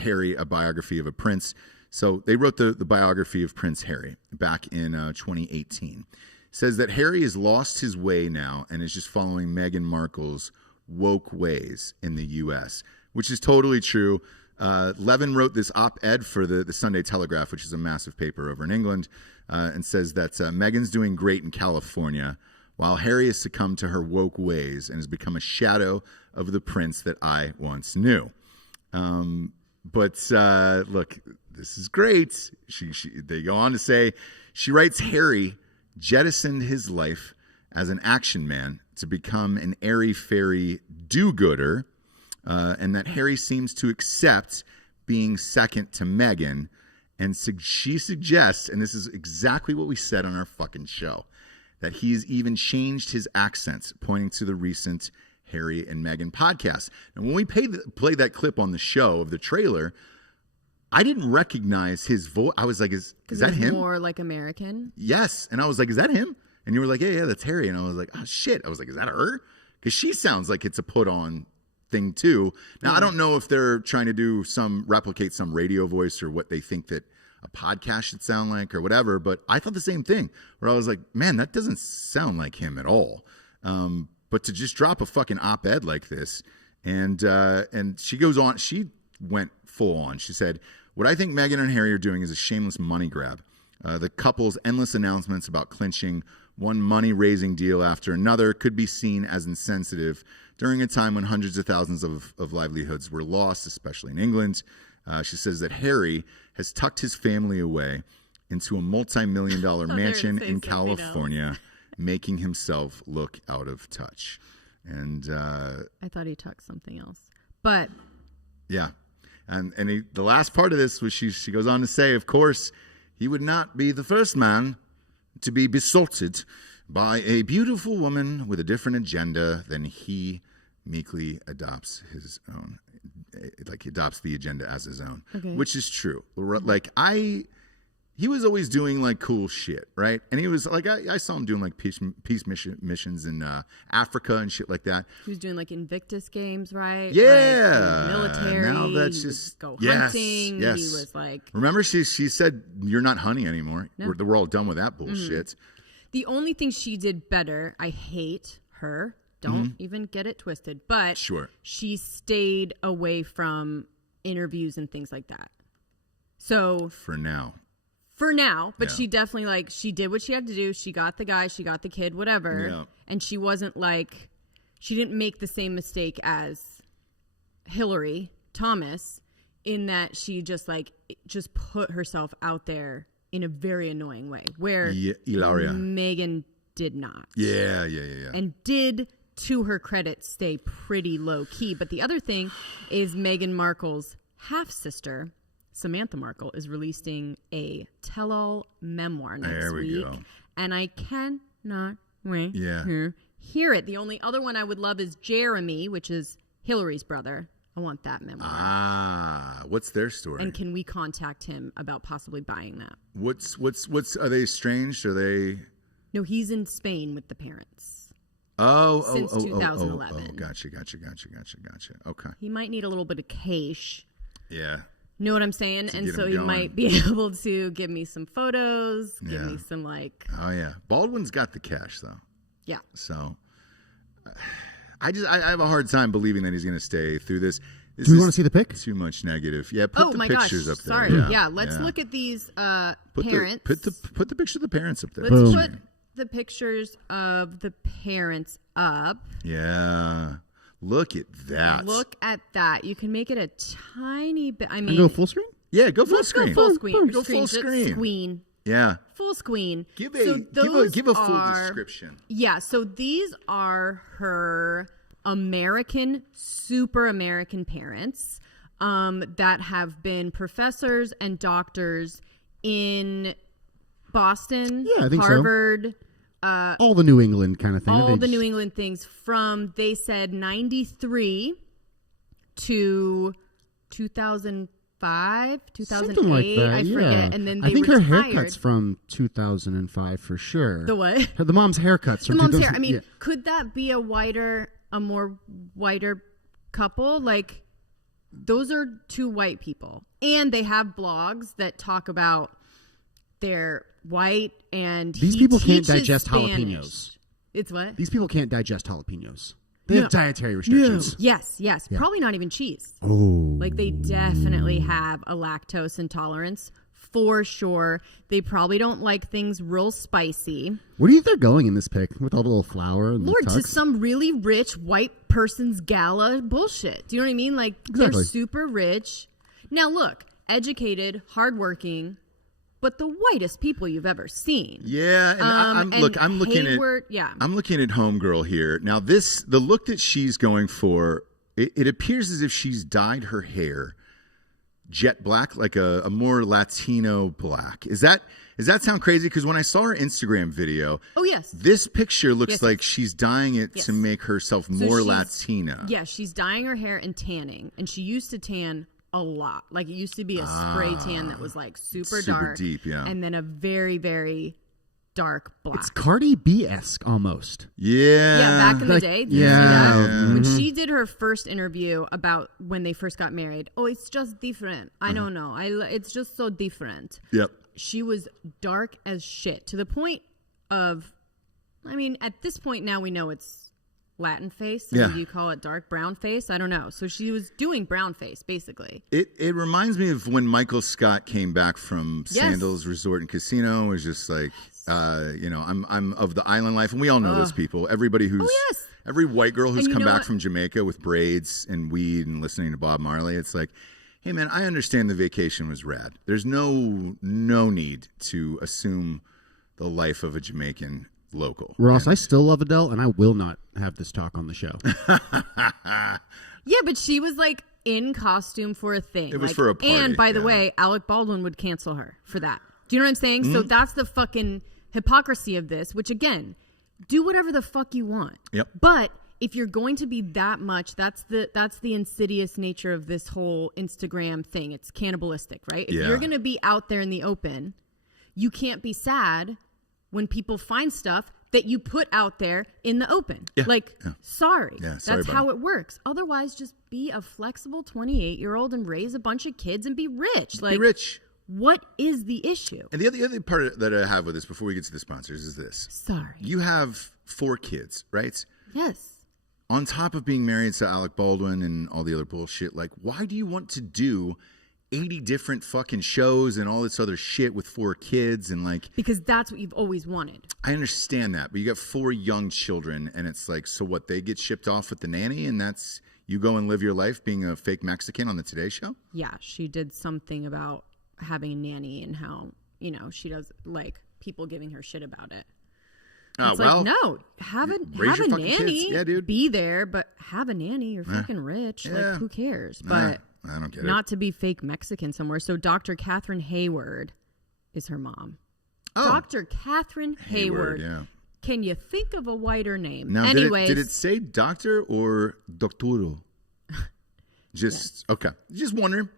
Harry, a biography of a prince. So they wrote the biography of Prince Harry back in 2018. Says that Harry has lost his way now and is just following Meghan Markle's woke ways in the U.S., which is totally true. Levin wrote this op-ed for the Sunday Telegraph, which is a massive paper over in England, and says that Meghan's doing great in California, while Harry has succumbed to her woke ways and has become a shadow of the prince that I once knew. But look, this is great. They go on to say she writes Harry jettisoned his life as an action man to become an airy-fairy do-gooder, and that Harry seems to accept being second to Meghan, and she suggests, and this is exactly what we said on our fucking show, that he's even changed his accents, pointing to the recent Harry and Meghan podcast. And when we played that clip on the show of the trailer, I didn't recognize his voice. I was like, is that him? More like American. Yes. And I was like, is that him? And you were like, yeah, that's Harry. And I was like, oh, shit. I was like, is that her? Because she sounds like it's a put-on thing, too. Now, I don't know if they're trying to replicate some radio voice or what they think that a podcast should sound like or whatever, but I thought the same thing, where I was like, man, that doesn't sound like him at all. But to just drop a fucking op-ed like this, and she goes on, she went full on. She said, what I think Meghan and Harry are doing is a shameless money grab. The couple's endless announcements about clinching one money-raising deal after another could be seen as insensitive during a time when hundreds of thousands of livelihoods were lost, especially in England. She says that Harry has tucked his family away into a multi-million-dollar mansion in California, making himself look out of touch. And I thought he tucked something else, but yeah. And the last part of this was she goes on to say, of course, he would not be the first man to be besotted by a beautiful woman with a different agenda than he meekly adopts his own. Like he adopts the agenda as his own, which is true. Like he was always doing like cool shit, right? And he was like, I saw him doing like peace missions in Africa and shit like that. He was doing like Invictus games, right? Yeah, like, military. Now that's just go hunting. Yes. He was like, remember she said you're not hunting anymore. No. We're all done with that bullshit. Mm-hmm. The only thing she did better, I hate her. Don't even get it twisted. But she stayed away from interviews and things like that. So for now, but she definitely she did what she had to do. She got the guy, she got the kid, whatever. Yeah. And she wasn't she didn't make the same mistake as Hillary Thomas in that she just put herself out there in a very annoying way where Hilaria. Meghan did not. Yeah. And did, to her credit, stay pretty low key. But the other thing is Meghan Markle's half-sister, Samantha Markle, is releasing a tell-all memoir next week. Go. And I cannot wait to hear it. The only other one I would love is Jeremy, which is Hillary's brother. I want that memoir. What's their story? And can we contact him about possibly buying that? What's are they estranged? Are they? No, he's in Spain with the parents. Since 2011. Oh, gotcha. Okay. He might need a little bit of cash. Yeah. Know what I'm saying? And so he might be able to give me some photos, give me some Oh yeah, Baldwin's got the cash though. Yeah. So I have a hard time believing that he's going to stay through this. Do you want to see the pic? Too much negative. Yeah, put the pictures up there. Sorry. Yeah, let's look at these parents. Put the picture of the parents up there. Let's put the pictures of the parents up. Yeah. Look at that. Look at that. You can make it a tiny bit. I mean, and go full screen? Yeah, go full screen. Go full screen. Go full screen. Yeah. Full screen. Give a full description. Yeah, so these are her super American parents that have been professors and doctors in Boston, I think Harvard. So. All the New England kind of thing. All the New England things from, they said, 93 to 2005, 2008. Something like that, I forget. And then they I think retired. her haircut's from 2005 for sure. The what? The mom's haircut's from 2005. The mom's hair. I mean, could that be a more whiter couple? Like, those are two white people. And they have blogs that talk about their white, and these people can't digest Spanish. Jalapenos. It's what? These people can't digest jalapenos. They have dietary restrictions. No. Yes. Yeah. Probably not even cheese. Oh. Like, they definitely have a lactose intolerance for sure. They probably don't like things real spicy. Where do you think they're going in this pic with all the little flour and Lord, the to tux? some really rich white person's gala bullshit. Do you know what I mean? Like, exactly. They're super rich. Now, look, educated, hardworking, but the whitest people you've ever seen. Yeah, and I'm looking Hayward, I'm looking at Homegirl here. Now the look that she's going for, it appears as if she's dyed her hair jet black, like a more Latino black. Does that sound crazy? Because when I saw her Instagram video, this picture looks like she's dyeing it to make herself more Latina. Yeah, she's dyeing her hair and tanning, and she used to tan a lot. Like, it used to be a spray tan that was like super dark, deep, and then a very, very dark black. It's Cardi B-esque almost. Yeah, back in the day. Did you see that? Mm-hmm. When she did her first interview about when they first got married, it's just different. I don't know. It's just so different. Yep. She was dark as shit, to the point of, I mean, at this point now we know it's Latin face. So you call it dark brown face? I don't know. So she was doing brown face, basically. It reminds me of when Michael Scott came back from Sandals Resort and Casino. It was just like, I'm of the island life, and we all know those people. Everybody who's every white girl who's come back from Jamaica with braids and weed and listening to Bob Marley. It's like, hey man, I understand the vacation was rad. There's no need to assume the life of a Jamaican local. Ross, I still love Adele, and I will not have this talk on the show. Yeah, but she was like in costume for a thing. It was for a party. And by the way, Alec Baldwin would cancel her for that. Do you know what I'm saying? Mm-hmm. So that's the fucking hypocrisy of this, which again, do whatever the fuck you want. Yep. But if you're going to be that much, that's the insidious nature of this whole Instagram thing. It's cannibalistic, right? If you're going to be out there in the open, you can't be sad when people find stuff that you put out there in the open. Yeah. Sorry. Yeah, sorry, that's how it works. Otherwise, just be a flexible 28-year-old and raise a bunch of kids and be rich. Be rich. What is the issue? And the other part that I have with this, before we get to the sponsors, is this. Sorry. You have 4 kids, right? Yes. On top of being married to Alec Baldwin and all the other bullshit, like, why do you want to do 80 different fucking shows and all this other shit with 4 kids and like... Because that's what you've always wanted. I understand that, but you got 4 young children and it's like, so what, they get shipped off with the nanny and that's... You go and live your life being a fake Mexican on the Today Show? Yeah, she did something about having a nanny and how, she does, like, people giving her shit about it. It's like, no, have a nanny. Kids. Yeah, dude. Be there, but have a nanny. You're fucking rich. Yeah. Like, who cares? But I don't get not to be fake Mexican somewhere. So Dr. Catherine Hayward is her mom. Oh. Dr. Catherine Hayward. Yeah. Can you think of a whiter name? Now, anyways, did it say doctor or doctoro? Okay. Just wondering.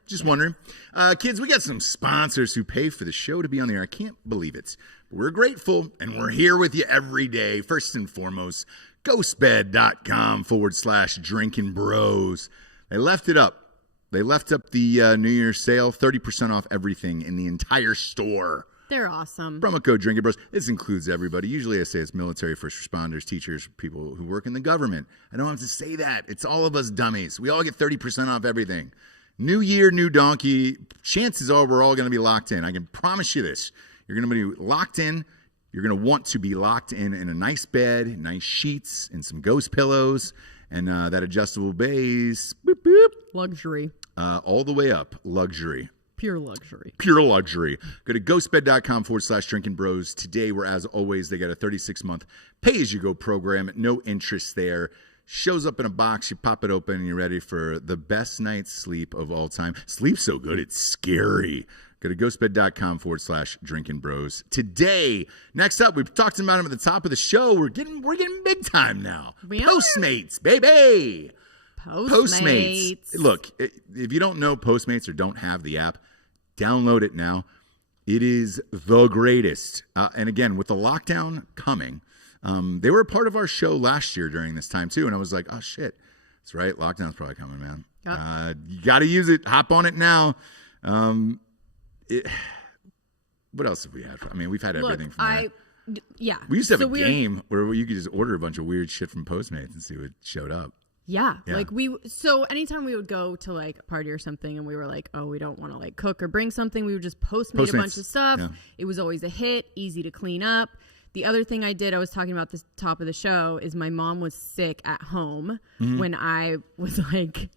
Kids, we got some sponsors who pay for the show to be on the air. I can't believe it. But we're grateful, and we're here with you every day. First and foremost, ghostbed.com/drinking bros. They left it up. They left up the New Year's sale, 30% off everything in the entire store. They're awesome. Promo code Drinking Bros. This includes everybody. Usually I say it's military, first responders, teachers, people who work in the government. I don't have to say that. It's all of us dummies. We all get 30% off everything. New year, new donkey. Chances are we're all going to be locked in. I can promise you this. You're going to be locked in. You're going to want to be locked in a nice bed, nice sheets, and some ghost pillows, and that adjustable base. Boop, boop. Luxury. All the way up. Luxury. Pure luxury. Pure luxury. Go to ghostbed.com/drinking bros. Today, where as always, they got a 36-month pay-as-you-go program. No interest there. Shows up in a box. You pop it open and you're ready for the best night's sleep of all time. Sleep so good, it's scary. Go to ghostbed.com/drinking bros. Today, next up, we've talked about them at the top of the show. We're getting big time now. Postmates, baby. Postmates. Look, if you don't know Postmates or don't have the app, download it now. It is the greatest. And again, with the lockdown coming, they were a part of our show last year during this time too. And I was like, oh shit, that's right. Lockdown's probably coming, man. Yep. You got to use it. Hop on it now. What else have we had? I mean, we've had everything from there. Yeah. We used to have a game where you could just order a bunch of weird shit from Postmates and see what showed up. Yeah. Like so anytime we would go to like a party or something and we were like, oh, we don't want to like cook or bring something, we would just Postmate a bunch of stuff. Yeah. It was always a hit, easy to clean up. The other thing I did, I was talking about this top of the show, is my mom was sick at home when I was like,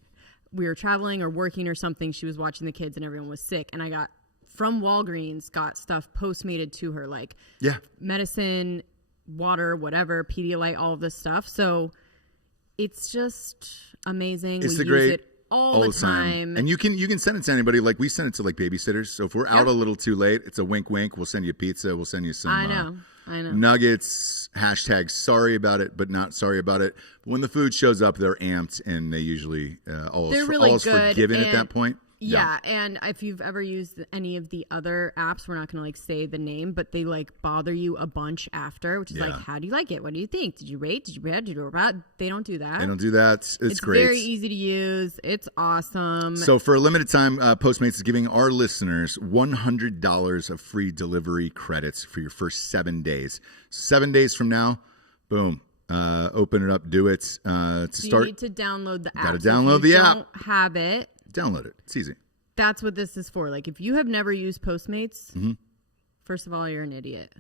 we were traveling or working or something. She was watching the kids and everyone was sick. And I got from Walgreens got stuff Postmated to her, like medicine, water, whatever, Pedialyte, all of this stuff. So it's just amazing. It's we use it all the time. And you can send it to anybody. Like we send it to like babysitters. So if we're out a little too late, it's a wink wink. We'll send you pizza. We'll send you some I know. nuggets. # sorry about it, but not sorry about it. When the food shows up, they're amped and they usually all is good, forgiven at that point. Yeah, and if you've ever used any of the other apps, we're not going to like say the name, but they like bother you a bunch after, which is like, how do you like it? What do you think? Did you rate? Did you read? Did you about? They don't do that. They don't do that. It's great. It's very easy to use. It's awesome. So for a limited time, Postmates is giving our listeners $100 of free delivery credits for your first 7 days. 7 days from now, boom. Open it up, do it. To start, you need to download the app. Got to download the app. Don't have it. Download it. It's easy. That's what this is for. Like, if you have never used Postmates, first of all, you're an idiot.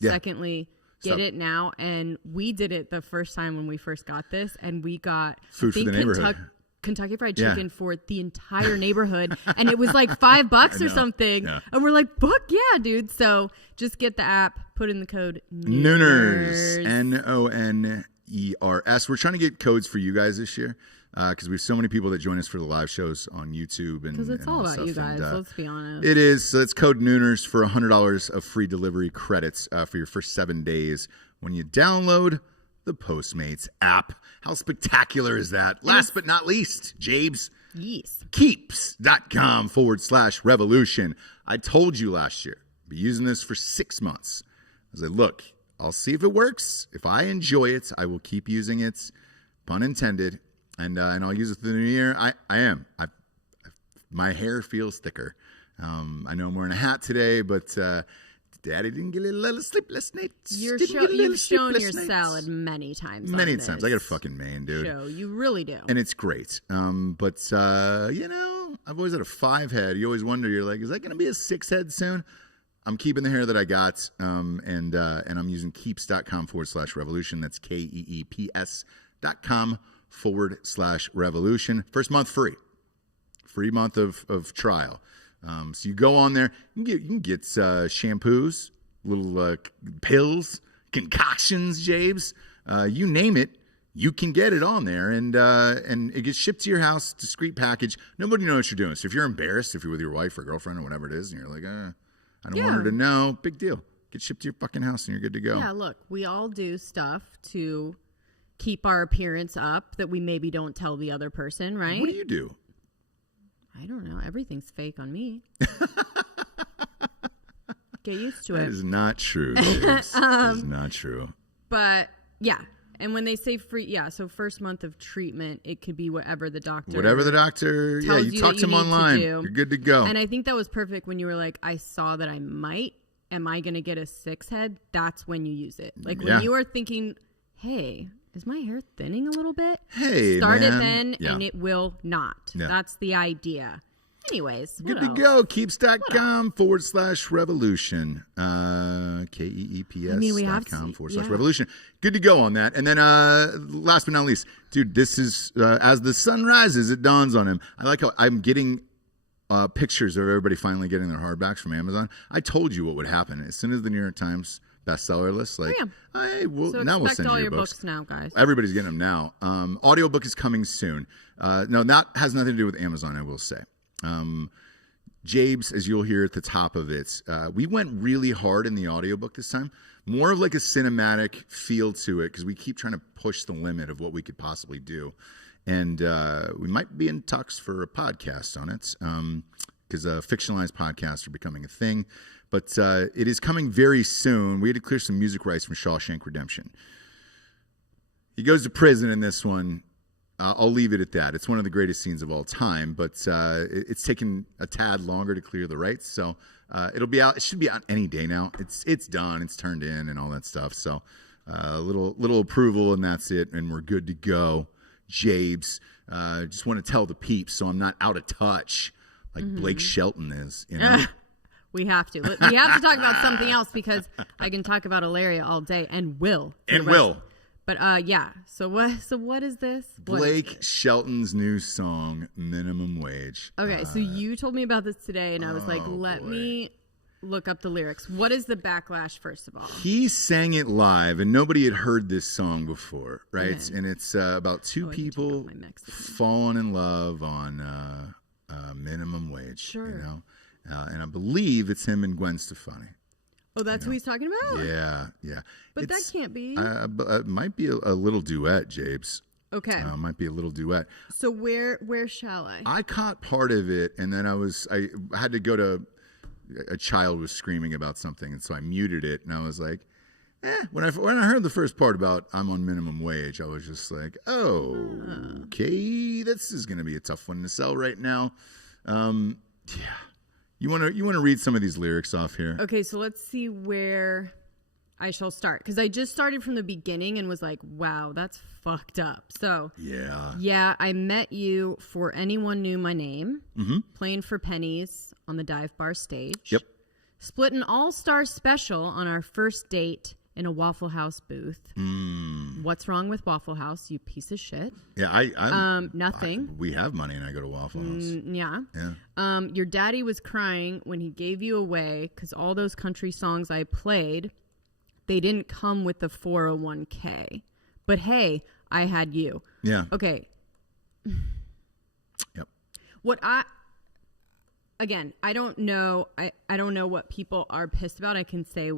Yeah. Secondly, get it now. And we did it the first time when we first got this, and we got food for the neighborhood. Kentucky Fried Chicken for the entire neighborhood, and it was like $5 or something. Yeah. And we're like, fuck yeah, dude. So just get the app, put in the code Nooners. Noners. We're trying to get codes for you guys this year. Because we have so many people that join us for the live shows on YouTube. Because it's all about you guys, let's be honest. It is. So it's code Nooners for $100 of free delivery credits for your first 7 days when you download the Postmates app. How spectacular is that? Last but not least, Jabes. Yes. Keeps.com/revolution. I told you last year, I'll be using this for 6 months. I said, look, I'll see if it works. If I enjoy it, I will keep using it. Pun intended. And I'll use it through the new year. I am. My hair feels thicker. I know I'm wearing a hat today, but Daddy didn't get a little sleepless nights. You've shown your salad many times. Many times. I got a fucking mane, dude. You really do. And it's great. But you know, I've always had a 5 head. You always wonder. You're like, is that going to be a 6 head soon? I'm keeping the hair that I got, and I'm using keeps.com/revolution. That's KEEPS.com/revolution. First month free month of trial. So you go on there, you can get shampoos, little pills, concoctions, Jabes, you name it, you can get it on there, and it gets shipped to your house, discreet package. Nobody knows what you're doing. So if you're embarrassed, if you're with your wife or girlfriend or whatever it is, and you're like, I don't want her to know, big deal. Get shipped to your fucking house and you're good to go. Yeah, look, we all do stuff to keep our appearance up that we maybe don't tell the other person, right? What do you do? I don't know. Everything's fake on me. Get used to it. That is not true. That is not true. But yeah. And when they say free, so first month of treatment, it could be whatever the doctor you talk to him online. You're good to go. And I think that was perfect when you were like, I saw that I might. Am I going to get a 6 head? That's when you use it. Like when you are thinking, hey, is my hair thinning a little bit? Hey, Start man. it then, and it will not. Yeah. That's the idea. Anyways, good to go. Keeps.com/revolution. KEEPS.com/revolution. Good to go on that. And then last but not least, dude, this is as the sun rises, it dawns on him. I like how I'm getting pictures of everybody finally getting their hardbacks from Amazon. I told you what would happen. As soon as the New York Times bestseller list, now we'll send all you your books now, guys. Everybody's getting them now. Audiobook is coming soon. No, that has nothing to do with Amazon, I will say. Jabes, as you'll hear at the top of it, we went really hard in the audiobook this time. More of like a cinematic feel to it because we keep trying to push the limit of what we could possibly do. And we might be in talks for a podcast on it because fictionalized podcasts are becoming a thing. But it is coming very soon. We had to clear some music rights from Shawshank Redemption. He goes to prison in this one. I'll leave it at that. It's one of the greatest scenes of all time, but it's taken a tad longer to clear the rights. So it'll be out. It should be out any day now. It's done. It's turned in and all that stuff. So little approval and that's it. And we're good to go. Jabes, just want to tell the peeps so I'm not out of touch like Blake Shelton is. You know. We have to. We have to talk about something else because I can talk about Hilaria all day and will. But yeah. So what is this? Blake Shelton's new song, Minimum Wage. Okay, so you told me about this today, and I was like, let boy. me look up the lyrics. What is the backlash, first of all? He sang it live, and nobody had heard this song before, right? Okay. And it's about two people my Mexican. falling in love on minimum wage. Sure. You know? And I believe it's him and Gwen Stefani. Oh, that's who he's talking about? Yeah. But that can't be. It might be a little duet, Jabes. Okay. Might be a little duet. So where shall I? I caught part of it, and then I had to go to. A child was screaming about something, and so I muted it, and I was like, when I heard the first part about I'm on minimum wage, I was just like, okay, this is going to be a tough one to sell right now. You want to read some of these lyrics off here? Okay, so let's see where I shall start, because I just started from the beginning and was like, wow, that's fucked up. So yeah, I met you for anyone knew my name, playing for pennies on the dive bar stage. Yep. Split an all-star special on our first date in a Waffle House booth. What's wrong with Waffle House, you piece of shit? Yeah, nothing. We have money, and I go to Waffle House. Yeah. Your daddy was crying when he gave you away because all those country songs I played, they didn't come with the 401k. But hey, I had you. Yeah. Okay. Yep. I don't know. I don't know what people are pissed about. I can say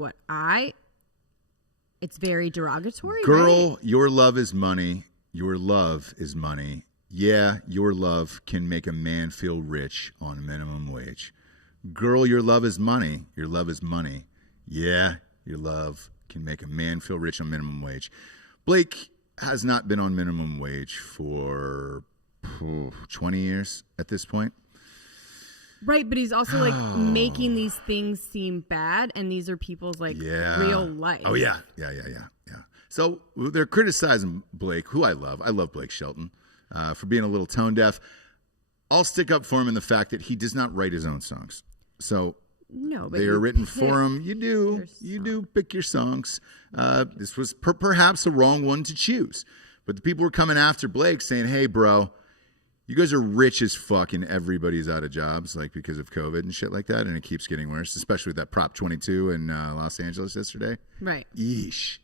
it's very derogatory. Girl, right? Your love is money. Your love is money. Yeah, your love can make a man feel rich on minimum wage. Girl, your love is money. Your love is money. Yeah, your love can make a man feel rich on minimum wage. Blake has not been on minimum wage for 20 years at this point. Right, but he's also like making these things seem bad, and these are people's like real life. Oh yeah. So they're criticizing Blake, who I love. I love Blake Shelton for being a little tone deaf. I'll stick up for him in the fact that he does not write his own songs. So no, but they are written for him. You do pick your songs. This was perhaps a wrong one to choose, but the people were coming after Blake saying, "Hey, bro, you guys are rich as fuck and everybody's out of jobs, like because of COVID and shit like that, and it keeps getting worse, especially with that Prop 22 in Los Angeles yesterday." Right. Yeesh.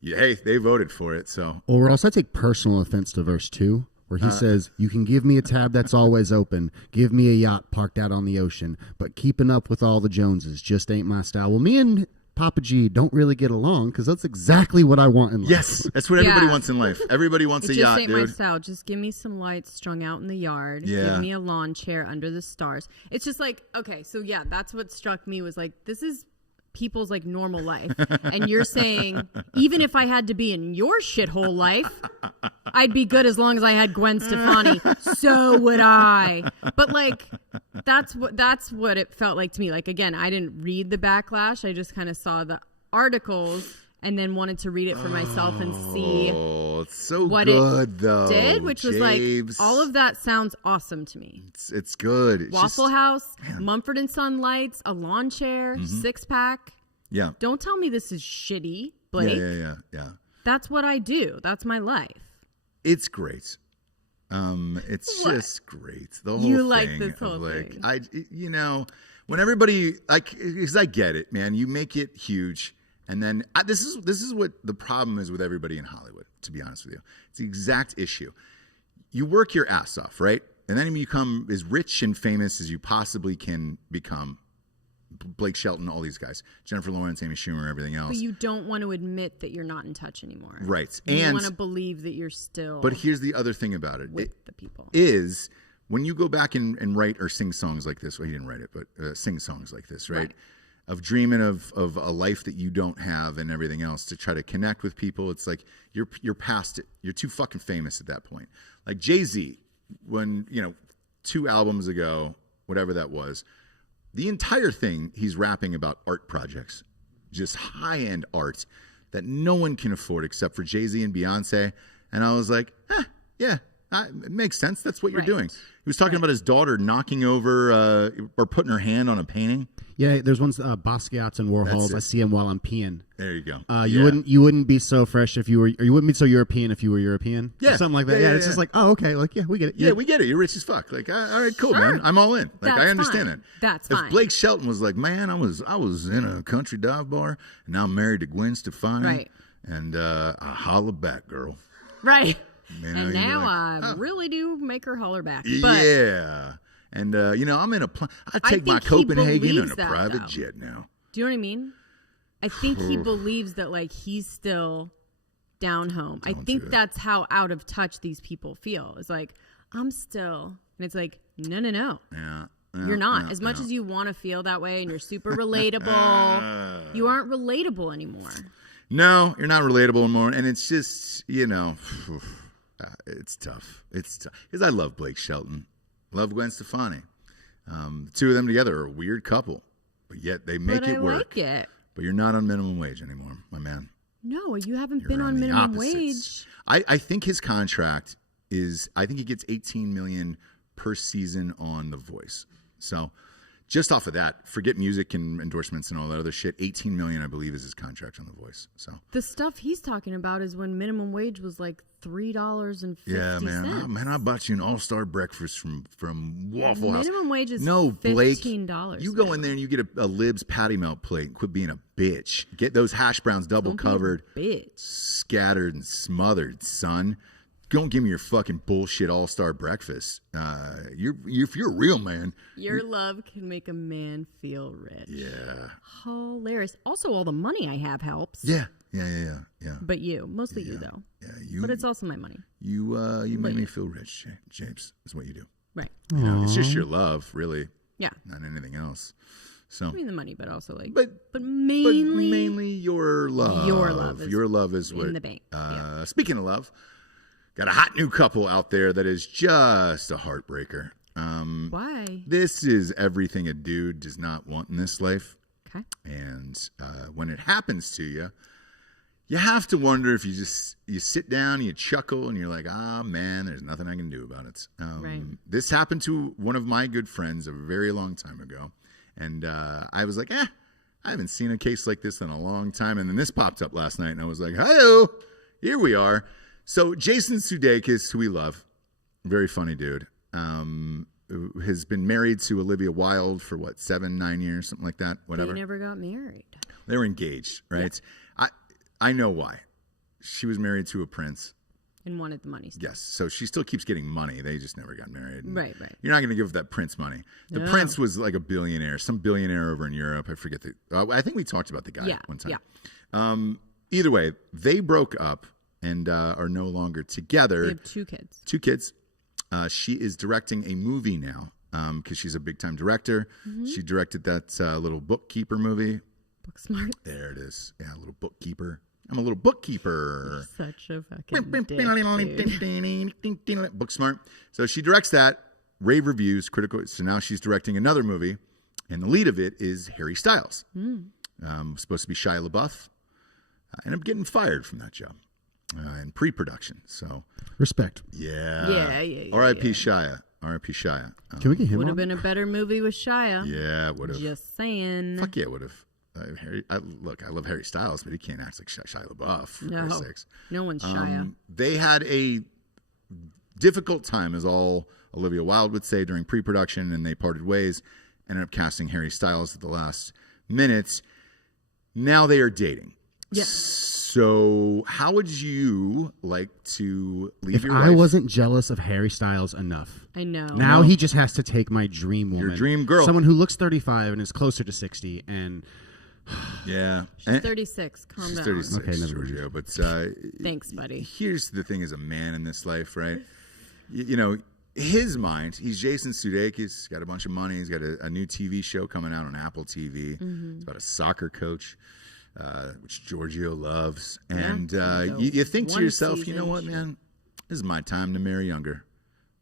Yeah, hey, they voted for it, so. Well, Ross, I take personal offense to verse 2, where he says, "You can give me a tab that's always open, give me a yacht parked out on the ocean, but keeping up with all the Joneses just ain't my style." Well, me and Papa G don't really get along because that's exactly what I want in life. Yes, that's what everybody wants in life. Everybody wants a yacht, dude. It just ain't my style. Just give me some lights strung out in the yard. Yeah. Give me a lawn chair under the stars. It's just like, okay, so yeah, that's what struck me was like, this is people's like normal life. And you're saying, even if I had to be in your shithole life, I'd be good as long as I had Gwen Stefani. So would I. But like, that's what it felt like to me. Like, again, I didn't read the backlash. I just kind of saw the articles and then wanted to read it for myself and see it's so what good, it though, did, which was like, all of that sounds awesome to me. It's good. It's Waffle House, Mumford and Son lights, a lawn chair, 6-pack. Yeah. Don't tell me this is shitty, Blake. Yeah. That's what I do. That's my life. It's great. It's just great. The whole You thing like this whole of like, thing. when everybody because I get it, man. You make it huge, and then this is what the problem is with everybody in Hollywood. To be honest with you, it's the exact issue. You work your ass off, right, and then you become as rich and famous as you possibly can become. Blake Shelton, all these guys, Jennifer Lawrence, Amy Schumer, everything else. But you don't want to admit that you're not in touch anymore. Right. You want to believe that you're still But here's the other thing about it. With the people. Is when you go back and write or sing songs like this, well, he didn't write it, but sing songs like this, right? Of dreaming of a life that you don't have and everything else to try to connect with people. It's like you're past it. You're too fucking famous at that point. Like Jay-Z, when, 2 albums ago, whatever that was, the entire thing, he's rapping about art projects, just high-end art that no one can afford except for Jay-Z and Beyonce. And I was like, yeah, It makes sense. That's what you're Right. doing. He was talking about his daughter knocking over or putting her hand on a painting. Yeah, there's ones Basquiat's and Warhols. That's it. I see them while I'm peeing. There you go. You wouldn't be so fresh if you were, or you wouldn't be so European if you were European. Yeah. Or something like that. Yeah, it's just like, oh, okay, like we get it. Yeah, we get it. You're rich as fuck. Like, all right, cool, Sure. man. I'm all in. Like, I That's understand fine. that. That's if fine. Blake Shelton was like, man, I was in a country dive bar, and now I'm married to Gwen Stefani, Right. and I holla back, girl. Right. Man, And you'd be now like, I really do make her holler back. But yeah. And I'm in I take my think he Copenhagen on believes a that, private though. jet now. do you know what I mean? I think he believes that like he's still down home. I do think it. that's how out of touch these people feel. It's like, I'm still, and it's like, no. Yeah. You're not. As much as you want to feel that way and you're super relatable, you aren't relatable anymore. No, you're not relatable anymore, and it's just it's tough. It's tough because I love Blake Shelton, love Gwen Stefani. The two of them together are a weird couple, but yet they make But it I work. like it. But you're not on minimum wage anymore, my man. No, you haven't You're been on the minimum opposites. wage. I think his contract is. I think he gets $18 million per season on The Voice. So. Just off of that, forget music and endorsements and all that other shit. $18 million, I believe, is his contract on The Voice. So The stuff he's talking about is when minimum wage was like $3.50. yeah, man, I bought you an all-star breakfast from Waffle House. Minimum wage is Blake, $15. you go now. in there and you get a Libs patty melt plate and quit being a bitch. Get those hash browns double Don't be a covered, bitch. scattered and smothered, son. Don't give me your fucking bullshit all-star breakfast. If you're a real man, Your love can make a man feel rich. yeah. Hilarious. Also, all the money I have helps. Yeah. But you. Mostly you, though. Yeah, But it's also my money. you make me feel rich, James. Is what you do. Right. You know, it's just your love, really, Yeah. not anything else. So, I mean the money, but also like, but mainly your love. Your love is is what. in the bank. Yeah. Speaking of love, got a hot new couple out there that is just a heartbreaker. Why? This is everything a dude does not want in this life. Okay. And when it happens to you, you have to wonder if you sit down, you chuckle, and you're like, man, there's nothing I can do about it. Right. This happened to one of my good friends a very long time ago. And I was like, I haven't seen a case like this in a long time. And then this popped up last night, and I was like, hi-oh, here we are. So Jason Sudeikis, who we love, very funny dude, has been married to Olivia Wilde for 7-9 years, something like that, whatever. They never got married. They were engaged, right? Yeah. I know why. She was married to a prince. And wanted the money still. Yes, so she still keeps getting money. They just never got married. And Right. You're not going to give that prince money. The No. prince was like a billionaire, some billionaire over in Europe. I forget I think we talked about the guy one time. Yeah. Either way, they broke up and are no longer together. They have 2 kids. 2 kids. She is directing a movie now because she's a big-time director. Mm-hmm. She directed that little bookkeeper movie. Book smart. There it is. Yeah, a little bookkeeper. I'm a little bookkeeper. Such a fucking dick, dude. Book smart. So she directs that. Rave reviews, critical. So now she's directing another movie, and the lead of it is Harry Styles. Supposed to be Shia LaBeouf. Ended up getting fired from that job in pre-production. So Respect. yeah. Yeah. R.I.P. Shia. R.I.P. Shia. Can we get him Would on? have been a better movie with Shia. Yeah, would have. Just saying. Fuck yeah, would have. I love Harry Styles, but he can't act like Shia LaBeouf. For No. Christ's sakes. No one's Shia. They had a difficult time, as all Olivia Wilde would say, during pre-production, and they parted ways. Ended up casting Harry Styles at the last minute. Now they are dating. Yeah. So how would you like to leave If your I wife? wasn't jealous of Harry Styles enough, I know. now he just has to take my dream woman. Your dream girl. Someone who looks 35 and is closer to 60. And Yeah. She's 36. Calm She's down. 36, Okay, never mind. Giorgio. But Thanks, buddy. here's the thing as a man in this life, right? You know, his mind, he's Jason Sudeikis, he's got a bunch of money, he's got a new TV show coming out on Apple TV. It's about a soccer coach, which Giorgio loves. And So you think to one yourself, you season, know what, sure. man? This is my time to marry younger.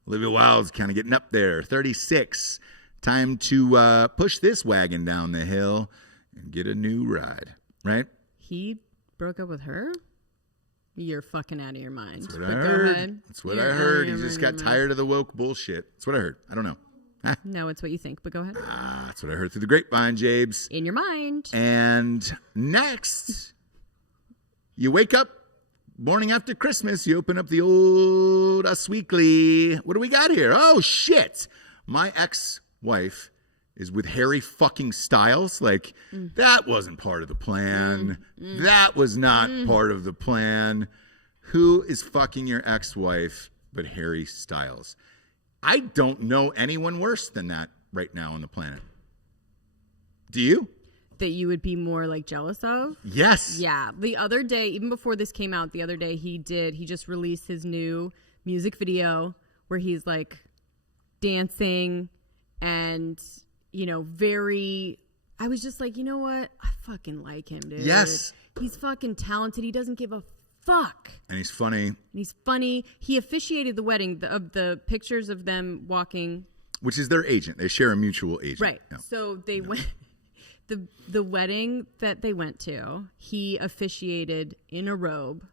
Olivia Wilde's kind of getting up there, 36. Time to push this wagon down the hill and get a new ride, right? He broke up with her? You're fucking out of your mind. That's what I heard. That's what I heard. He just got tired of the woke bullshit. That's what I heard. I don't know. No, it's what you think, but go ahead. That's what I heard through the grapevine, Jabes. In your mind. And next, you wake up morning after Christmas. You open up the old Us Weekly. What do we got here? Oh, shit. My ex-wife is with Harry fucking Styles. Like, that wasn't part of the plan. That was not part of the plan. Who is fucking your ex-wife but Harry Styles? I don't know anyone worse than that right now on the planet. Do you? That you would be more like jealous of? Yes. Yeah. The other day, even before this came out, the other day he just released his new music video where he's like dancing and, you know, I was just like, you know what? I fucking like him, dude. Yes. He's fucking talented. He doesn't give a fuck. And he's funny. He officiated the wedding of the pictures of them walking. Which is their agent. They share a mutual agent. Right. Yeah. So they went, the wedding that they went to, he officiated in a robe.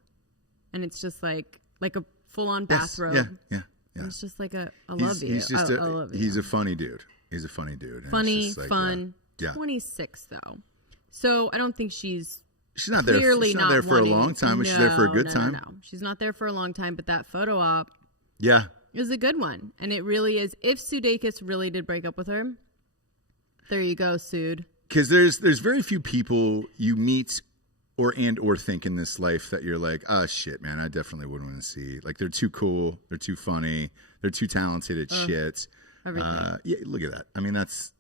And it's just like a full-on bathrobe. Yeah. It's just like I love you. He's just I love you. He's a funny dude. He's a funny dude. And Funny, it's just like, fun. Yeah. 26 though. So I don't think she's not there. Clearly She's not there for a long time, but she's there for a good time. No. She's not there for a long time, but that photo op is a good one. And it really is. If Sudeikis really did break up with her, there you go, Sude. Because there's very few people you meet or think in this life that you're like, oh shit, man, I definitely wouldn't want to see. Like, they're too cool, they're too funny, they're too talented at shit. Everything. Yeah, look at that. I mean, that's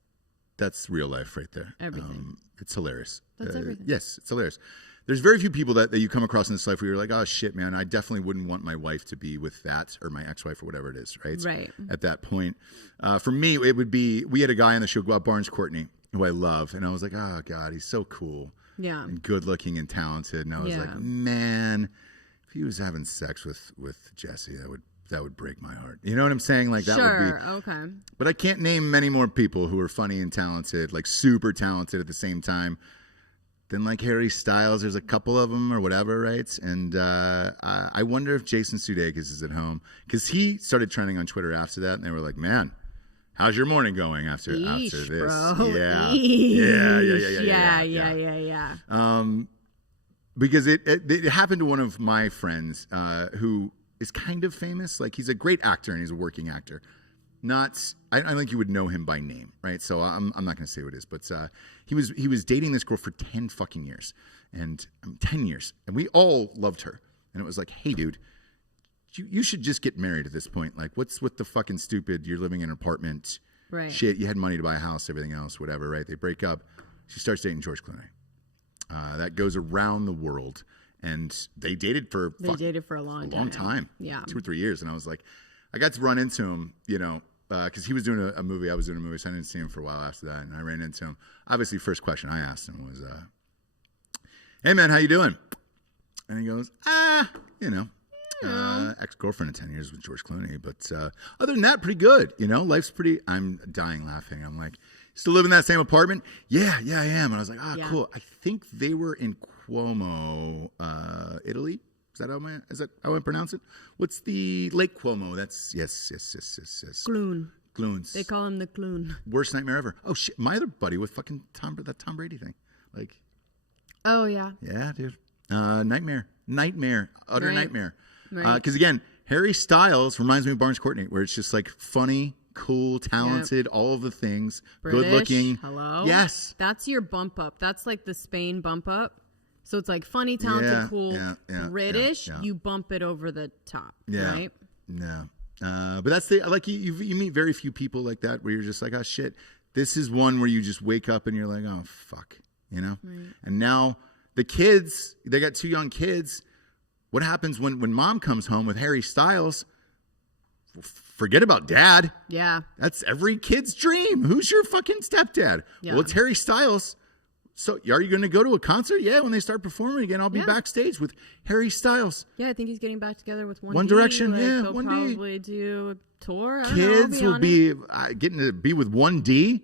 real life right there. Everything. It's hilarious. That's everything. Yes, it's hilarious. There's very few people that you come across in this life where you're like, oh shit, man, I definitely wouldn't want my wife to be with that, or my ex-wife, or whatever it is, right? Right. At that point. For me, it would be, we had a guy on the show about Barnes Courtney, who I love, and I was like, oh God, he's so cool. Yeah. And good looking and talented. And I was like, man, if he was having sex with Jesse, that would break my heart. You know what I'm saying? Like, that would be. Okay. But I can't name many more people who are funny and talented, like super talented at the same time, than like Harry Styles. There's a couple of them or whatever, right? And I wonder if Jason Sudeikis is at home, because he started trending on Twitter after that, and they were like, man, how's your morning going after this? Bro. Yeah. Yeah. Because it happened to one of my friends who is kind of famous. Like, he's a great actor and he's a working actor. I don't think you would know him by name, right? So I'm not going to say who it is, but he was dating this girl for 10 fucking years, and 10 years, and we all loved her. And it was like, hey, dude, you should just get married at this point. Like, what's with the fucking stupid? You're living in an apartment, right? Shit, you had money to buy a house, everything else, whatever, right? They break up. She starts dating George Clooney. That goes around the world, and they dated for a long time, yeah, 2 or 3 years. And I was like, I got to run into him, you know, because he was doing a movie, I was doing a movie, so I didn't see him for a while after that. And I ran into him. Obviously, first question I asked him was, "Hey man, how you doing?" And he goes, you know. Ex-girlfriend of 10 years with George Clooney, but other than that, pretty good. You know, life's pretty. I'm dying laughing. I'm like, still live in that same apartment? Yeah, I am. And I was like, cool. I think they were in Como, Italy. Is that how I pronounce it? What's the Lake Como? That's yes. Clune. Clunes. They call him the Clune. Worst nightmare ever. Oh shit, my other buddy with fucking that Tom Brady thing. Like, oh yeah. Yeah, dude. Nightmare, utter nightmare. Right. Because again, Harry Styles reminds me of Barnes Courtney, where it's just like funny, cool, talented, all of the things, British, good looking. Hello. Yes. That's your bump up. That's like the Spain bump up. So it's like funny, talented, cool, British. You bump it over the top. Yeah. Right. Yeah. But that's you meet very few people like that where you're just like, oh shit. This is one where you just wake up and you're like, oh fuck, you know. Right. And now the kids, they got 2 young kids. What happens when mom comes home with Harry Styles? Forget about dad. Yeah. That's every kid's dream. Who's your fucking stepdad? Yeah. Well, it's Harry Styles. So are you going to go to a concert? Yeah, when they start performing again, I'll be backstage with Harry Styles. Yeah, I think he's getting back together with One Direction. Like, yeah, he'll 1D. probably do a tour. Kids will be getting to be with 1D.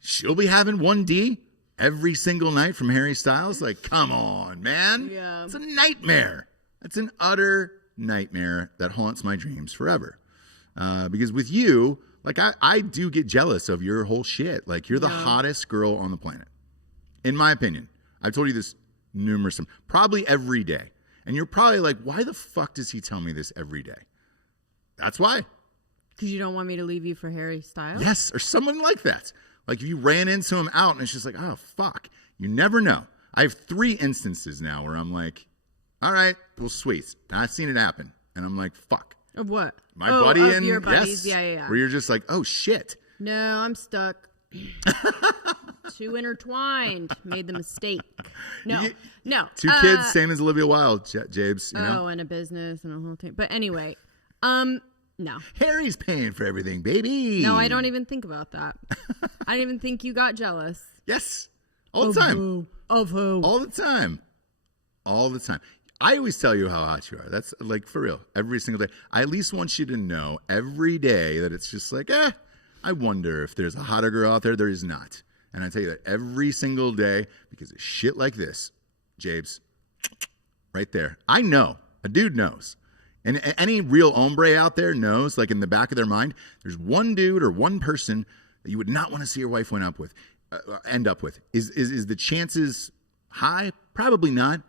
She'll be having 1D every single night from Harry Styles. Like, come on, man. Yeah. It's a nightmare. It's an utter nightmare that haunts my dreams forever. Because with you, like I do get jealous of your whole shit. Like you're the hottest girl on the planet, in my opinion. I've told you this numerous times, probably every day. And you're probably like, why the fuck does he tell me this every day? That's why. Because you don't want me to leave you for Harry Styles? Yes, or someone like that. Like if you ran into him out and it's just like, oh, fuck. You never know. I have 3 instances now where I'm like, all right, well, sweet. I've seen it happen. And I'm like, fuck. Of what? My buddy and your buddies. Yes, Yeah. where you're just like, oh, shit. No, I'm stuck. Too intertwined. Made the mistake. No. 2 kids, same as Olivia Wilde, Jabes. You know? And a business and a whole thing. But anyway, no. Harry's paying for everything, baby. No, I don't even think about that. I don't even think you got jealous. Yes. All the time. Of who? All the time. All the time. I always tell you how hot you are. That's like for real. Every single day. I at least want you to know every day that it's just like, I wonder if there's a hotter girl out there. There is not. And I tell you that every single day because of shit like this. Jabes, right there. I know. A dude knows. And any real hombre out there knows, like in the back of their mind, there's one dude or one person that you would not want to see your wife end up with. Is the chances high? Probably not.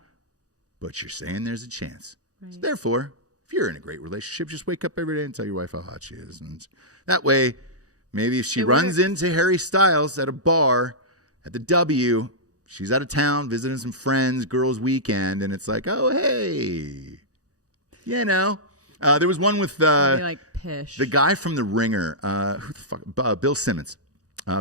But you're saying there's a chance. Right. So therefore, if you're in a great relationship, just wake up every day and tell your wife how hot she is. And that way, maybe if she runs into Harry Styles at a bar at the W, she's out of town visiting some friends, girls' weekend, and it's like, oh, hey. You know. There was one with like Pish. The guy from The Ringer. Who the fuck? Bill Simmons.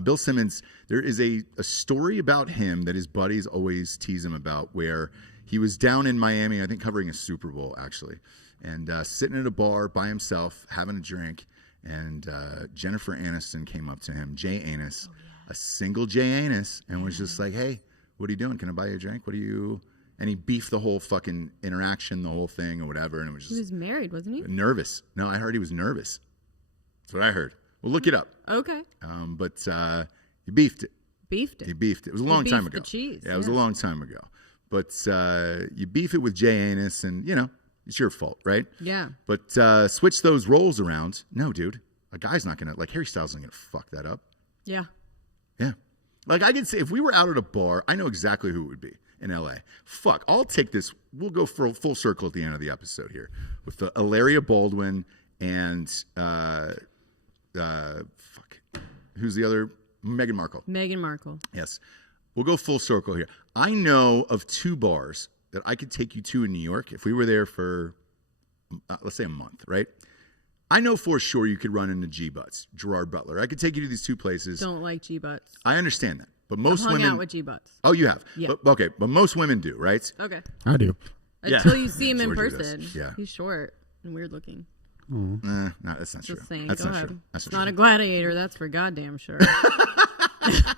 Bill Simmons, there is a story about him that his buddies always tease him about where he was down in Miami, I think covering a Super Bowl, actually, and sitting at a bar by himself, having a drink, and Jennifer Aniston came up to him, Jay Anis, a single Jay Anis, and was just like, hey, what are you doing? Can I buy you a drink? What are you... And he beefed the whole fucking interaction, the whole thing or whatever, and it was just... He was married, wasn't he? Nervous. No, I heard he was nervous. That's what I heard. Well, look it up. Okay. But he beefed it. Beefed it. He beefed it. It was a long time ago. The cheese. Yeah, it was a long time ago. But you beef it with Jay Anis, and, you know, it's your fault, right? Yeah. But switch those roles around. No, dude. A guy's not going to, like, Harry Styles isn't going to fuck that up. Yeah. Yeah. Like, I could say, if we were out at a bar, I know exactly who it would be in L.A. Fuck, I'll take this. We'll go for a full circle at the end of the episode here with the Hilaria Baldwin and, who's the other? Meghan Markle. Meghan Markle. Yes. We'll go full circle here. I know of 2 bars that I could take you to in New York if we were there for, let's say, a month, right? I know for sure you could run into G-Butts, Gerard Butler. I could take you to these 2 places. Don't like G-Butts. I understand that. But most I've hung women... out with G-Butts. Oh, you have? Yeah. But most women do, right? Okay. I do. Until you see him in Georgia person. does. Yeah. He's short and weird looking. No, that's not true. Just saying. That's Go not ahead. true. That's It's not not a true. gladiator, that's for goddamn sure.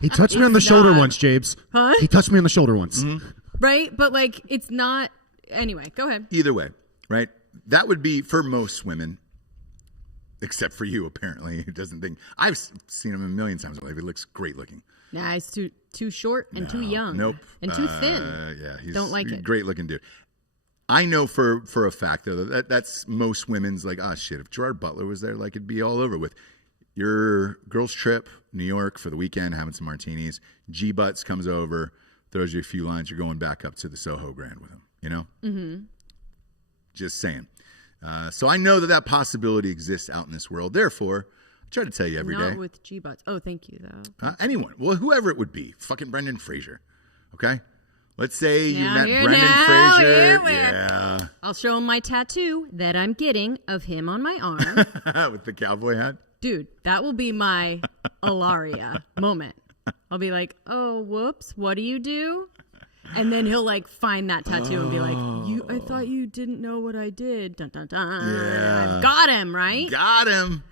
He touched me on the shoulder not. once, Jabes. Huh? He touched me on the shoulder once. Mm-hmm. Right? But, like, it's not... Anyway, go ahead. Either way, right? That would be for most women, except for you, apparently, who doesn't think... I've seen him a million times. He looks great looking. Nah, he's too short and too young. Nope. And too thin. Yeah, he's Don't like it. Great looking dude. I know for a fact, though, that's most women's like, oh, shit, if Gerard Butler was there, like, it'd be all over with. Your girl's trip, New York for the weekend, having some martinis. G-Butts comes over, throws you a few lines. You're going back up to the Soho Grand with him, you know? Mm-hmm. Just saying. So I know that possibility exists out in this world. Therefore, I try to tell you every day. Not with G-Butts. Oh, thank you, though. Anyone. Well, whoever it would be. Fucking Brendan Fraser. Okay? Let's say you Now, met here Brendan now, Fraser. here Yeah. I'll show him my tattoo that I'm getting of him on my arm. With the cowboy hat. Dude, that will be my Hilaria moment. I'll be like, oh, whoops, what do you do? And then he'll like find that tattoo and be like, I thought you didn't know what I did. Dun, dun, dun. Yeah. I've got him, right? Got him.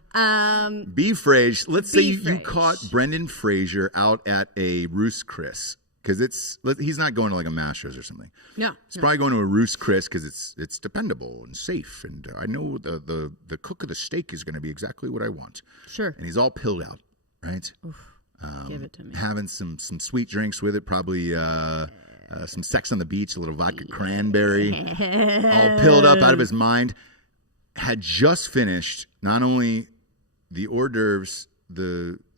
B. Frage. Let's say you Frage. caught Brendan Fraser out at a Roost Chris. Because he's not going to like a Masters or something. No. He's probably going to a Roost Chris because it's dependable and safe. And I know the cook of the steak is going to be exactly what I want. Sure. And he's all pilled out, right? Give it to me. Having some sweet drinks with it, probably some sex on the beach, a little vodka cranberry, all pilled up out of his mind. Had just finished not only the hors d'oeuvres,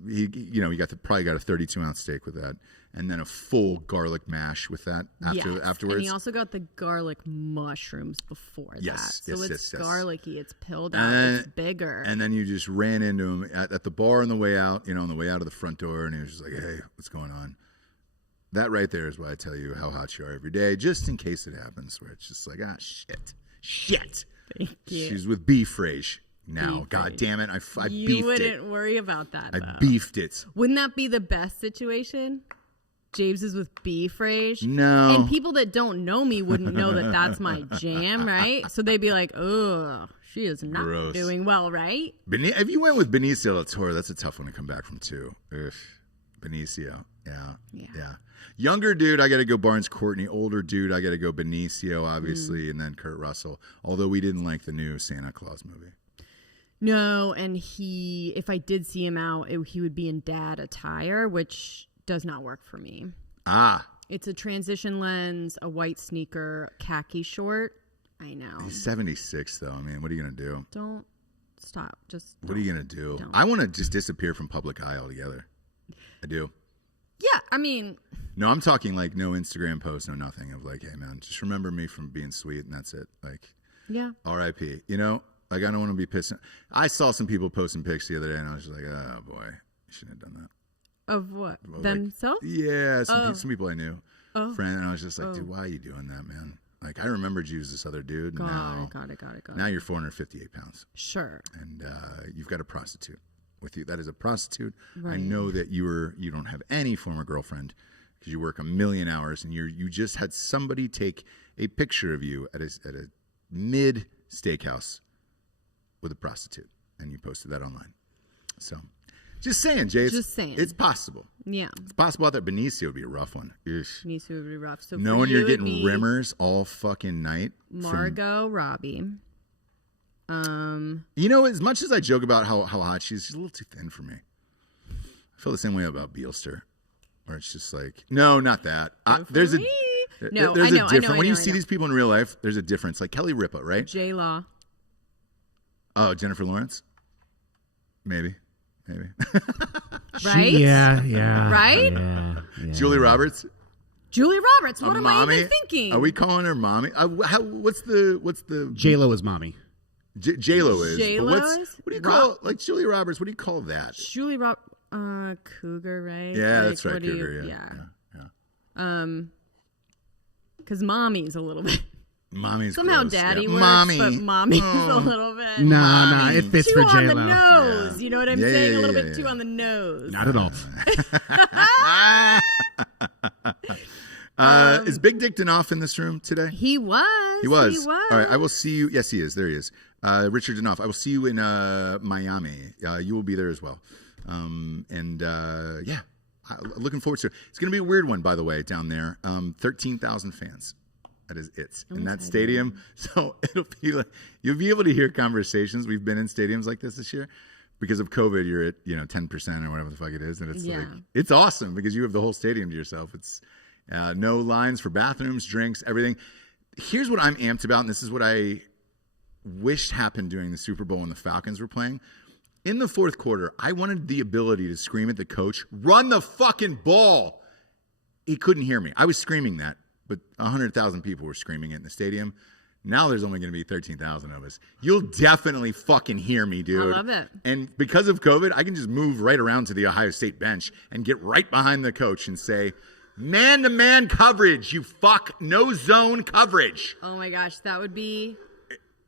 he probably got a 32-ounce steak with that, and then a full garlic mash with that afterwards. And he also got the garlic mushrooms before that. So it's garlicky, it's pilled out, it's bigger. And then you just ran into him at the bar on the way out, on the way out of the front door, and he was just like, hey, what's going on? That right there is why I tell you how hot you are every day, just in case it happens, where it's just like, shit. Thank you. She's with B Frage now. God damn it. I beefed it. You wouldn't worry about that, though. I beefed it. Wouldn't that be the best situation? James is with B Frage. No. And people that don't know me wouldn't know that that's my jam, right? So they'd be like, ugh, she is not doing well, right? If you went with Benicio del Toro, that's a tough one to come back from, too. Ugh. Benicio. Yeah. Younger dude, I got to go Barnes Courtney. Older dude, I got to go Benicio, obviously, and then Kurt Russell. Although we didn't like the new Santa Claus movie. No, and if I did see him out, he would be in dad attire, which does not work for me. It's a transition lens, a white sneaker, khaki short. I know. He's 76, though. I mean, what are you going to do? Don't stop. What are you going to do? Don't. I want to just disappear from public eye altogether. I do. Yeah, I mean... No, I'm talking like no Instagram post, no nothing of like, hey, man, just remember me from being sweet, and that's it. Like, yeah. R.I.P. Like, I don't want to be pissing. I saw some people posting pics the other day, and I was just like, oh, boy, you shouldn't have done that. Of what? Themselves? Yeah, some people I knew. Friend, and I was just like, dude, why are you doing that, man? Like, I remembered you as this other dude, and Got it. now you're 458 pounds. Sure. And you've got a prostitute with you. That is a prostitute. Right. I know that you don't have any former girlfriend because you work a million hours, and you just had somebody take a picture of you at a mid steakhouse with a prostitute, and you posted that online. So, just saying, Jay. It's possible. Yeah, it's possible out there. Benicio would be a rough one. Benicio would be rough. So knowing you're getting rimmers all fucking night. Margot Robbie. As much as I joke about how hot she's a little too thin for me. I feel the same way about Beelster, where it's just like, no, not that. There's a difference. When you see these people in real life, there's a difference. Like Kelly Ripa, right? J Law. Oh, Jennifer Lawrence. Maybe. Right? Yeah. Right? Yeah. Julie Roberts. What am I even thinking? Are we calling her mommy? What's the J-Lo is mommy. J-Lo is. J-Lo is? What do you call like Julie Roberts? What do you call that? Julie Cougar, right? Yeah, that's right. Cougar. Yeah. Because mommy's a little bit. Mommy's somehow gross. daddy works, Mommy. but mommy's a little bit. No, it fits too for J-Lo. on the nose. Yeah. You know what I'm saying? A little bit too on the nose. Not at all. Is Big Dick Danoff in this room today? He was. All right, I will see you. Yes, he is. There he is. Richard Danoff. I will see you in Miami. You will be there as well. Looking forward to it. It's going to be a weird one, by the way, down there. 13,000 fans. That is it in that stadium. So it'll be like you'll be able to hear conversations. We've been in stadiums like this year. Because of COVID, you're at 10% or whatever the fuck it is, and it's like it's awesome because you have the whole stadium to yourself. It's no lines for bathrooms, drinks, everything. Here's what I'm amped about, and this is what I wished happened during the Super Bowl when the Falcons were playing. In the fourth quarter, I wanted the ability to scream at the coach, "Run the fucking ball!" He couldn't hear me. I was screaming that, but 100,000 people were screaming it in the stadium. Now there's only going to be 13,000 of us. You'll definitely fucking hear me, dude. I love it. And because of COVID, I can just move right around to the Ohio State bench and get right behind the coach and say, man-to-man coverage, you fuck. No zone coverage. Oh, my gosh. That would be...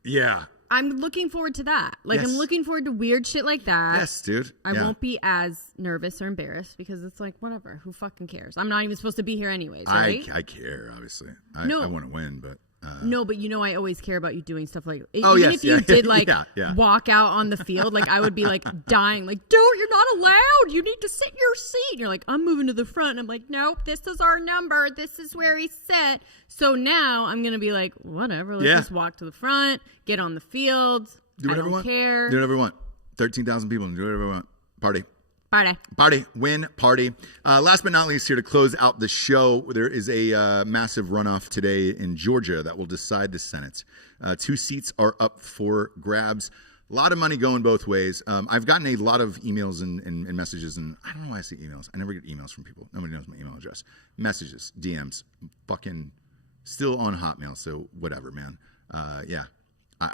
Yeah. I'm looking forward to that. Like, Yes. I'm looking forward to weird shit like that. Yes, dude. I Yeah. won't be as nervous or embarrassed because it's like, whatever. Who fucking cares? I'm not even supposed to be here anyways, right? I care, obviously. I want to win, but... No, but I always care about you doing stuff like Oh, even yes, if you yeah. did like Yeah. walk out on the field, like I would be like dying, like, dude, you're not allowed. You need to sit in your seat. And you're like, I'm moving to the front. And I'm like, nope, this is our number. This is where he's set. So now I'm gonna be like, whatever, let's just walk to the front, get on the field. Do whatever I don't care. Do whatever you want. 13,000 people, do whatever you want. Party. Party. Win, party. Last but not least, here to close out the show, there is a massive runoff today in Georgia that will decide the Senate. 2 seats are up for grabs. A lot of money going both ways. I've gotten a lot of emails and messages, and I don't know why I say emails. I never get emails from people. Nobody knows my email address. Messages, DMs, fucking still on Hotmail, so whatever, man. Yeah.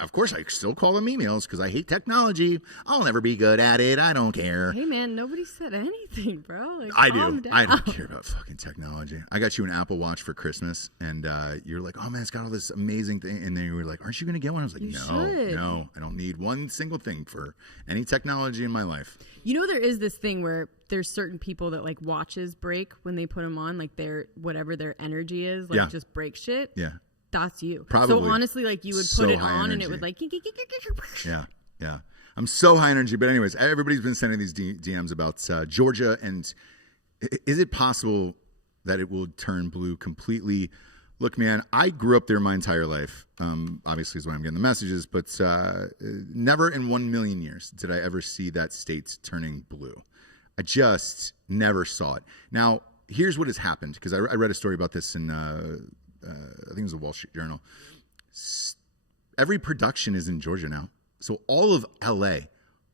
Of course, I still call them emails because I hate technology. I'll never be good at it. I don't care. Hey, man, nobody said anything, bro. Like, I calm do. down. I don't care about fucking technology. I got you an Apple Watch for Christmas, and you're like, oh, man, it's got all this amazing thing. And then you were like, aren't you going to get one? I was like, no, I don't need one single thing for any technology in my life. You know, there is this thing where there's certain people that like watches break when they put them on, like whatever their energy is, like just break shit. Yeah. That's you. Probably. So honestly, like you would So put it high on energy. and it would like. Yeah. I'm so high energy. But anyways, everybody's been sending these DMs about Georgia. And is it possible that it will turn blue completely? Look, man, I grew up there my entire life. Obviously is why I'm getting the messages. But never in 1 million years did I ever see that state turning blue. I just never saw it. Now, here's what has happened. Because I read a story about this in... I think it was the Wall Street Journal. Every production is in Georgia now. So all of LA,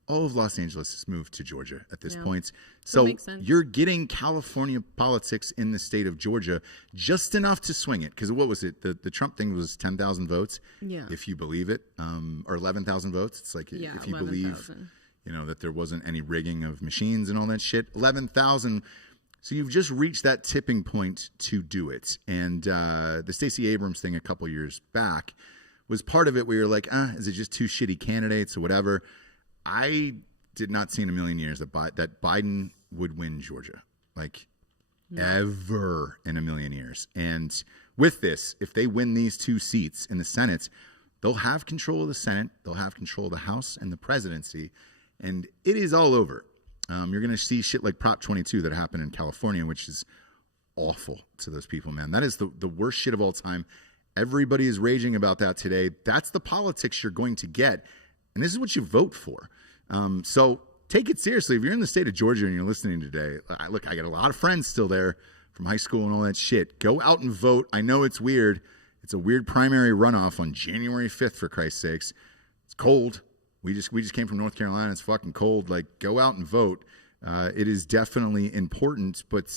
all of Los Angeles has moved to Georgia at this point. So makes sense. you're getting California politics in the state of Georgia just enough to swing it. Because what was it? The Trump thing was 10,000 votes, if you believe it, or 11,000 votes. It's like if you believe, that there wasn't any rigging of machines and all that shit. 11,000. So you've just reached that tipping point to do it. And the Stacey Abrams thing a couple years back was part of it where you're like, is it just 2 shitty candidates or whatever? I did not see in a million years that Biden would win Georgia. Like, ever in a million years. And with this, if they win these 2 seats in the Senate, they'll have control of the Senate, they'll have control of the House and the presidency, and it is all over. You're going to see shit like Prop 22 that happened in California, which is awful to those people, man. That is the worst shit of all time. Everybody is raging about that today. That's the politics you're going to get, and this is what you vote for. So take it seriously. If you're in the state of Georgia and you're listening today, I got a lot of friends still there from high school and all that shit. Go out and vote. I know it's weird. It's a weird primary runoff on January 5th, for Christ's sakes. It's cold. We just came from North Carolina. It's fucking cold. Like, go out and vote. It is definitely important. But,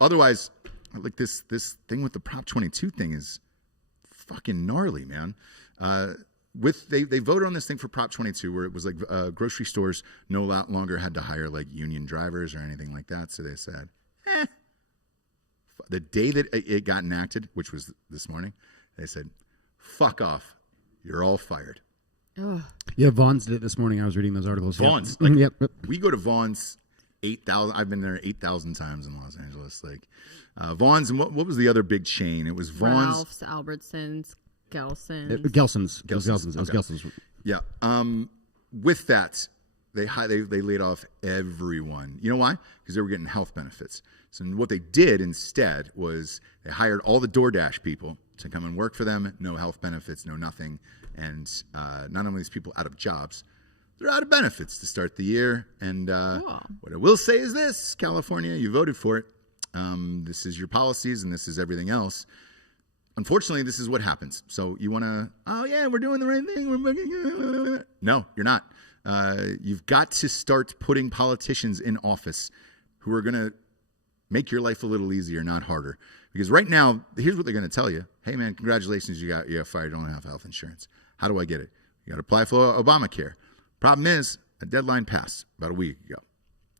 otherwise, like this thing with the Prop 22 thing is fucking gnarly, man. They voted on this thing for Prop 22 where it was like grocery stores no longer had to hire like union drivers or anything like that. So they said, the day that it got enacted, which was this morning, they said, fuck off. You're all fired. Oh. Yeah, Vaughn's did it this morning. I was reading those articles. Vaughn's. Yep. We go to Vaughn's 8,000. I've been there 8,000 times in Los Angeles. Like Vaughn's, and what was the other big chain? It was Vaughn's, Ralph's, Albertsons, Gelson's. Gelson's. Yeah. With that, they laid off everyone. You know why? Because they were getting health benefits. So what they did instead was they hired all the DoorDash people to come and work for them. No health benefits, no nothing. And not only these people out of jobs, they're out of benefits to start the year. And what I will say is this, California, you voted for it. This is your policies and this is everything else. Unfortunately, this is what happens. So you want to, we're doing the right thing. No, you're not. You've got to start putting politicians in office who are going to make your life a little easier, not harder. Because right now, here's what they're going to tell you. Hey, man, congratulations, you got fired. You don't have health insurance. How do I get it? You got to apply for Obamacare. Problem is, a deadline passed about a week ago.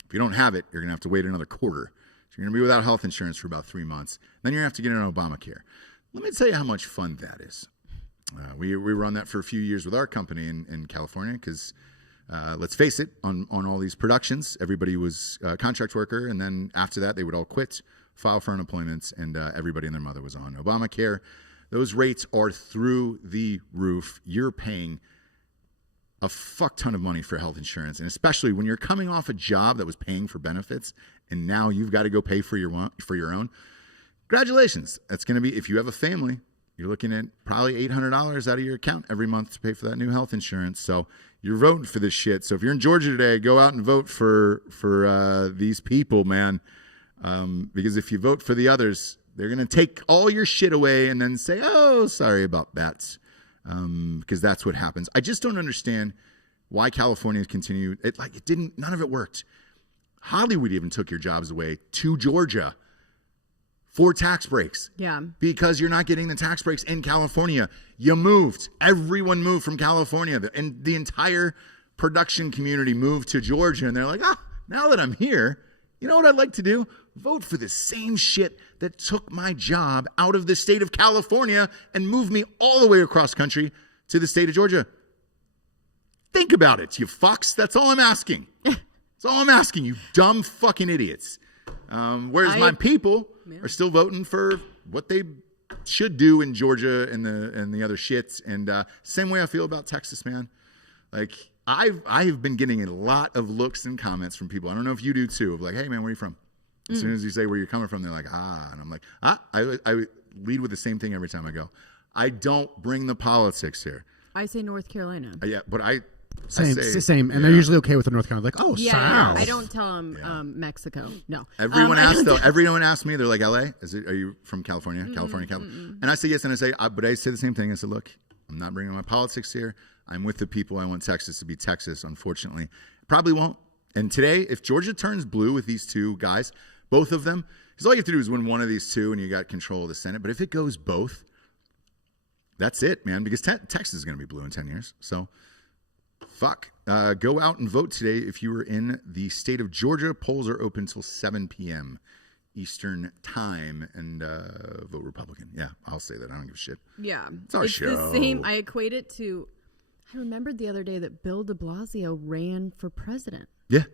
If you don't have it, you're going to have to wait another quarter. So you're going to be without health insurance for about 3 months. Then you're going to have to get an Obamacare. Let me tell you how much fun that is. We run that for a few years with our company in California because, let's face it, on all these productions, everybody was a contract worker. And then after that, they would all quit, file for unemployment, and everybody and their mother was on Obamacare. Those rates are through the roof. You're paying a fuck ton of money for health insurance, and especially when you're coming off a job that was paying for benefits, and now you've got to go pay for your own. Congratulations. That's going to be, if you have a family, you're looking at probably $800 out of your account every month to pay for that new health insurance. So you're voting for this shit. So if you're in Georgia today, go out and vote for these people, man. Because if you vote for the others, they're going to take all your shit away and then say, oh, sorry about that. Because that's what happens. I just don't understand why California continued. None of it worked. Hollywood even took your jobs away to Georgia for tax breaks. Yeah. Because you're not getting the tax breaks in California. You moved. Everyone moved from California. And the entire production community moved to Georgia. And they're like, now that I'm here, you know what I'd like to do? Vote for the same shit that took my job out of the state of California and moved me all the way across country to the state of Georgia. Think about it, you fucks. That's all I'm asking. That's all I'm asking, you dumb fucking idiots. Whereas my people are still voting for what they should do in Georgia and the other shits. And same way I feel about Texas, man. Like I've been getting a lot of looks and comments from people. I don't know if you do too. Of like, hey man, where are you from? As soon as you say where you're coming from, they're like, and I'm like, I lead with the same thing every time I go. I don't bring the politics here. I say North Carolina. Yeah, but Same. And they're usually okay with the North Carolina. Like, South. I don't tell them Mexico. No. Everyone asks me, they're like, LA? Are you from California? California. And I say yes, and I say, but I say the same thing. I said, look, I'm not bringing my politics here. I'm with the people. I want Texas to be Texas. Unfortunately, probably won't. And today, if Georgia turns blue with these two guys, both of them, because all you have to do is win one of these two and you got control of the Senate. But if it goes both, that's it, man, because Texas is going to be blue in 10 years. So, fuck. Go out and vote today if you are in the state of Georgia. Polls are open till 7 p.m. Eastern time, and vote Republican. Yeah, I'll say that. I don't give a shit. Yeah. It's our show. The same. I equate it to, I remembered the other day that Bill de Blasio ran for president. Yeah.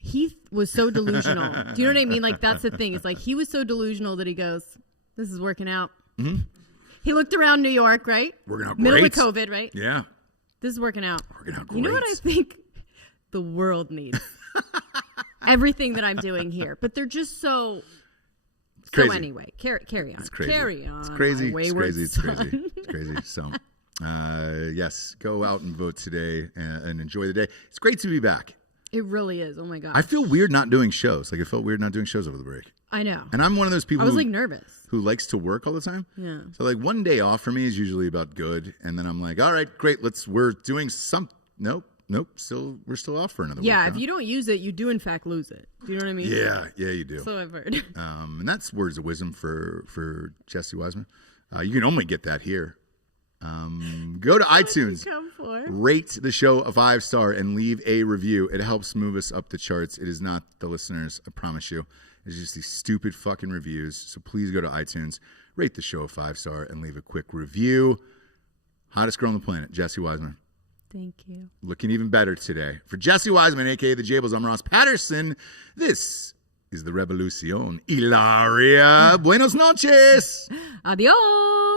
He was so delusional. Do you know what I mean? Like, that's the thing. It's like he was so delusional that he goes, this is working out. Mm-hmm. He looked around New York, right? Working out Middle great. of COVID, right? Yeah. This is working out. Working out great. You know what I think the world needs? Everything that I'm doing here. But they're just so... Crazy. So anyway, carry on. It's crazy. Carry on. It's crazy. It's crazy. It's crazy. So, yes, go out and vote today and enjoy the day. It's great to be back. It really is. Oh, my God. I feel weird not doing shows. Like, it felt weird not doing shows over the break. I know. And I'm one of those people I was, nervous. Who likes to work all the time. Yeah. So, one day off for me is usually about good. And then I'm like, all right, great. We're doing some. Nope. We're still off for another week. Yeah, if you don't use it, you do, in fact, lose it. Do you know what I mean? Yeah, you do. So I've heard. And that's words of wisdom for Jesse Wiseman. You can only get that here. Go to iTunes, rate the show a 5-star, and leave a review. It helps move us up the charts. It is not the listeners, I promise you. It's just these stupid fucking reviews. So please go to iTunes, rate the show a 5-star, and leave a quick review. Hottest girl on the planet, Jesse Wiseman. Thank you. Looking even better today. For Jesse Wiseman, a.k.a. The Jables, I'm Ross Patterson. This is the Revolucion. Hilaria. Buenos noches. Adios.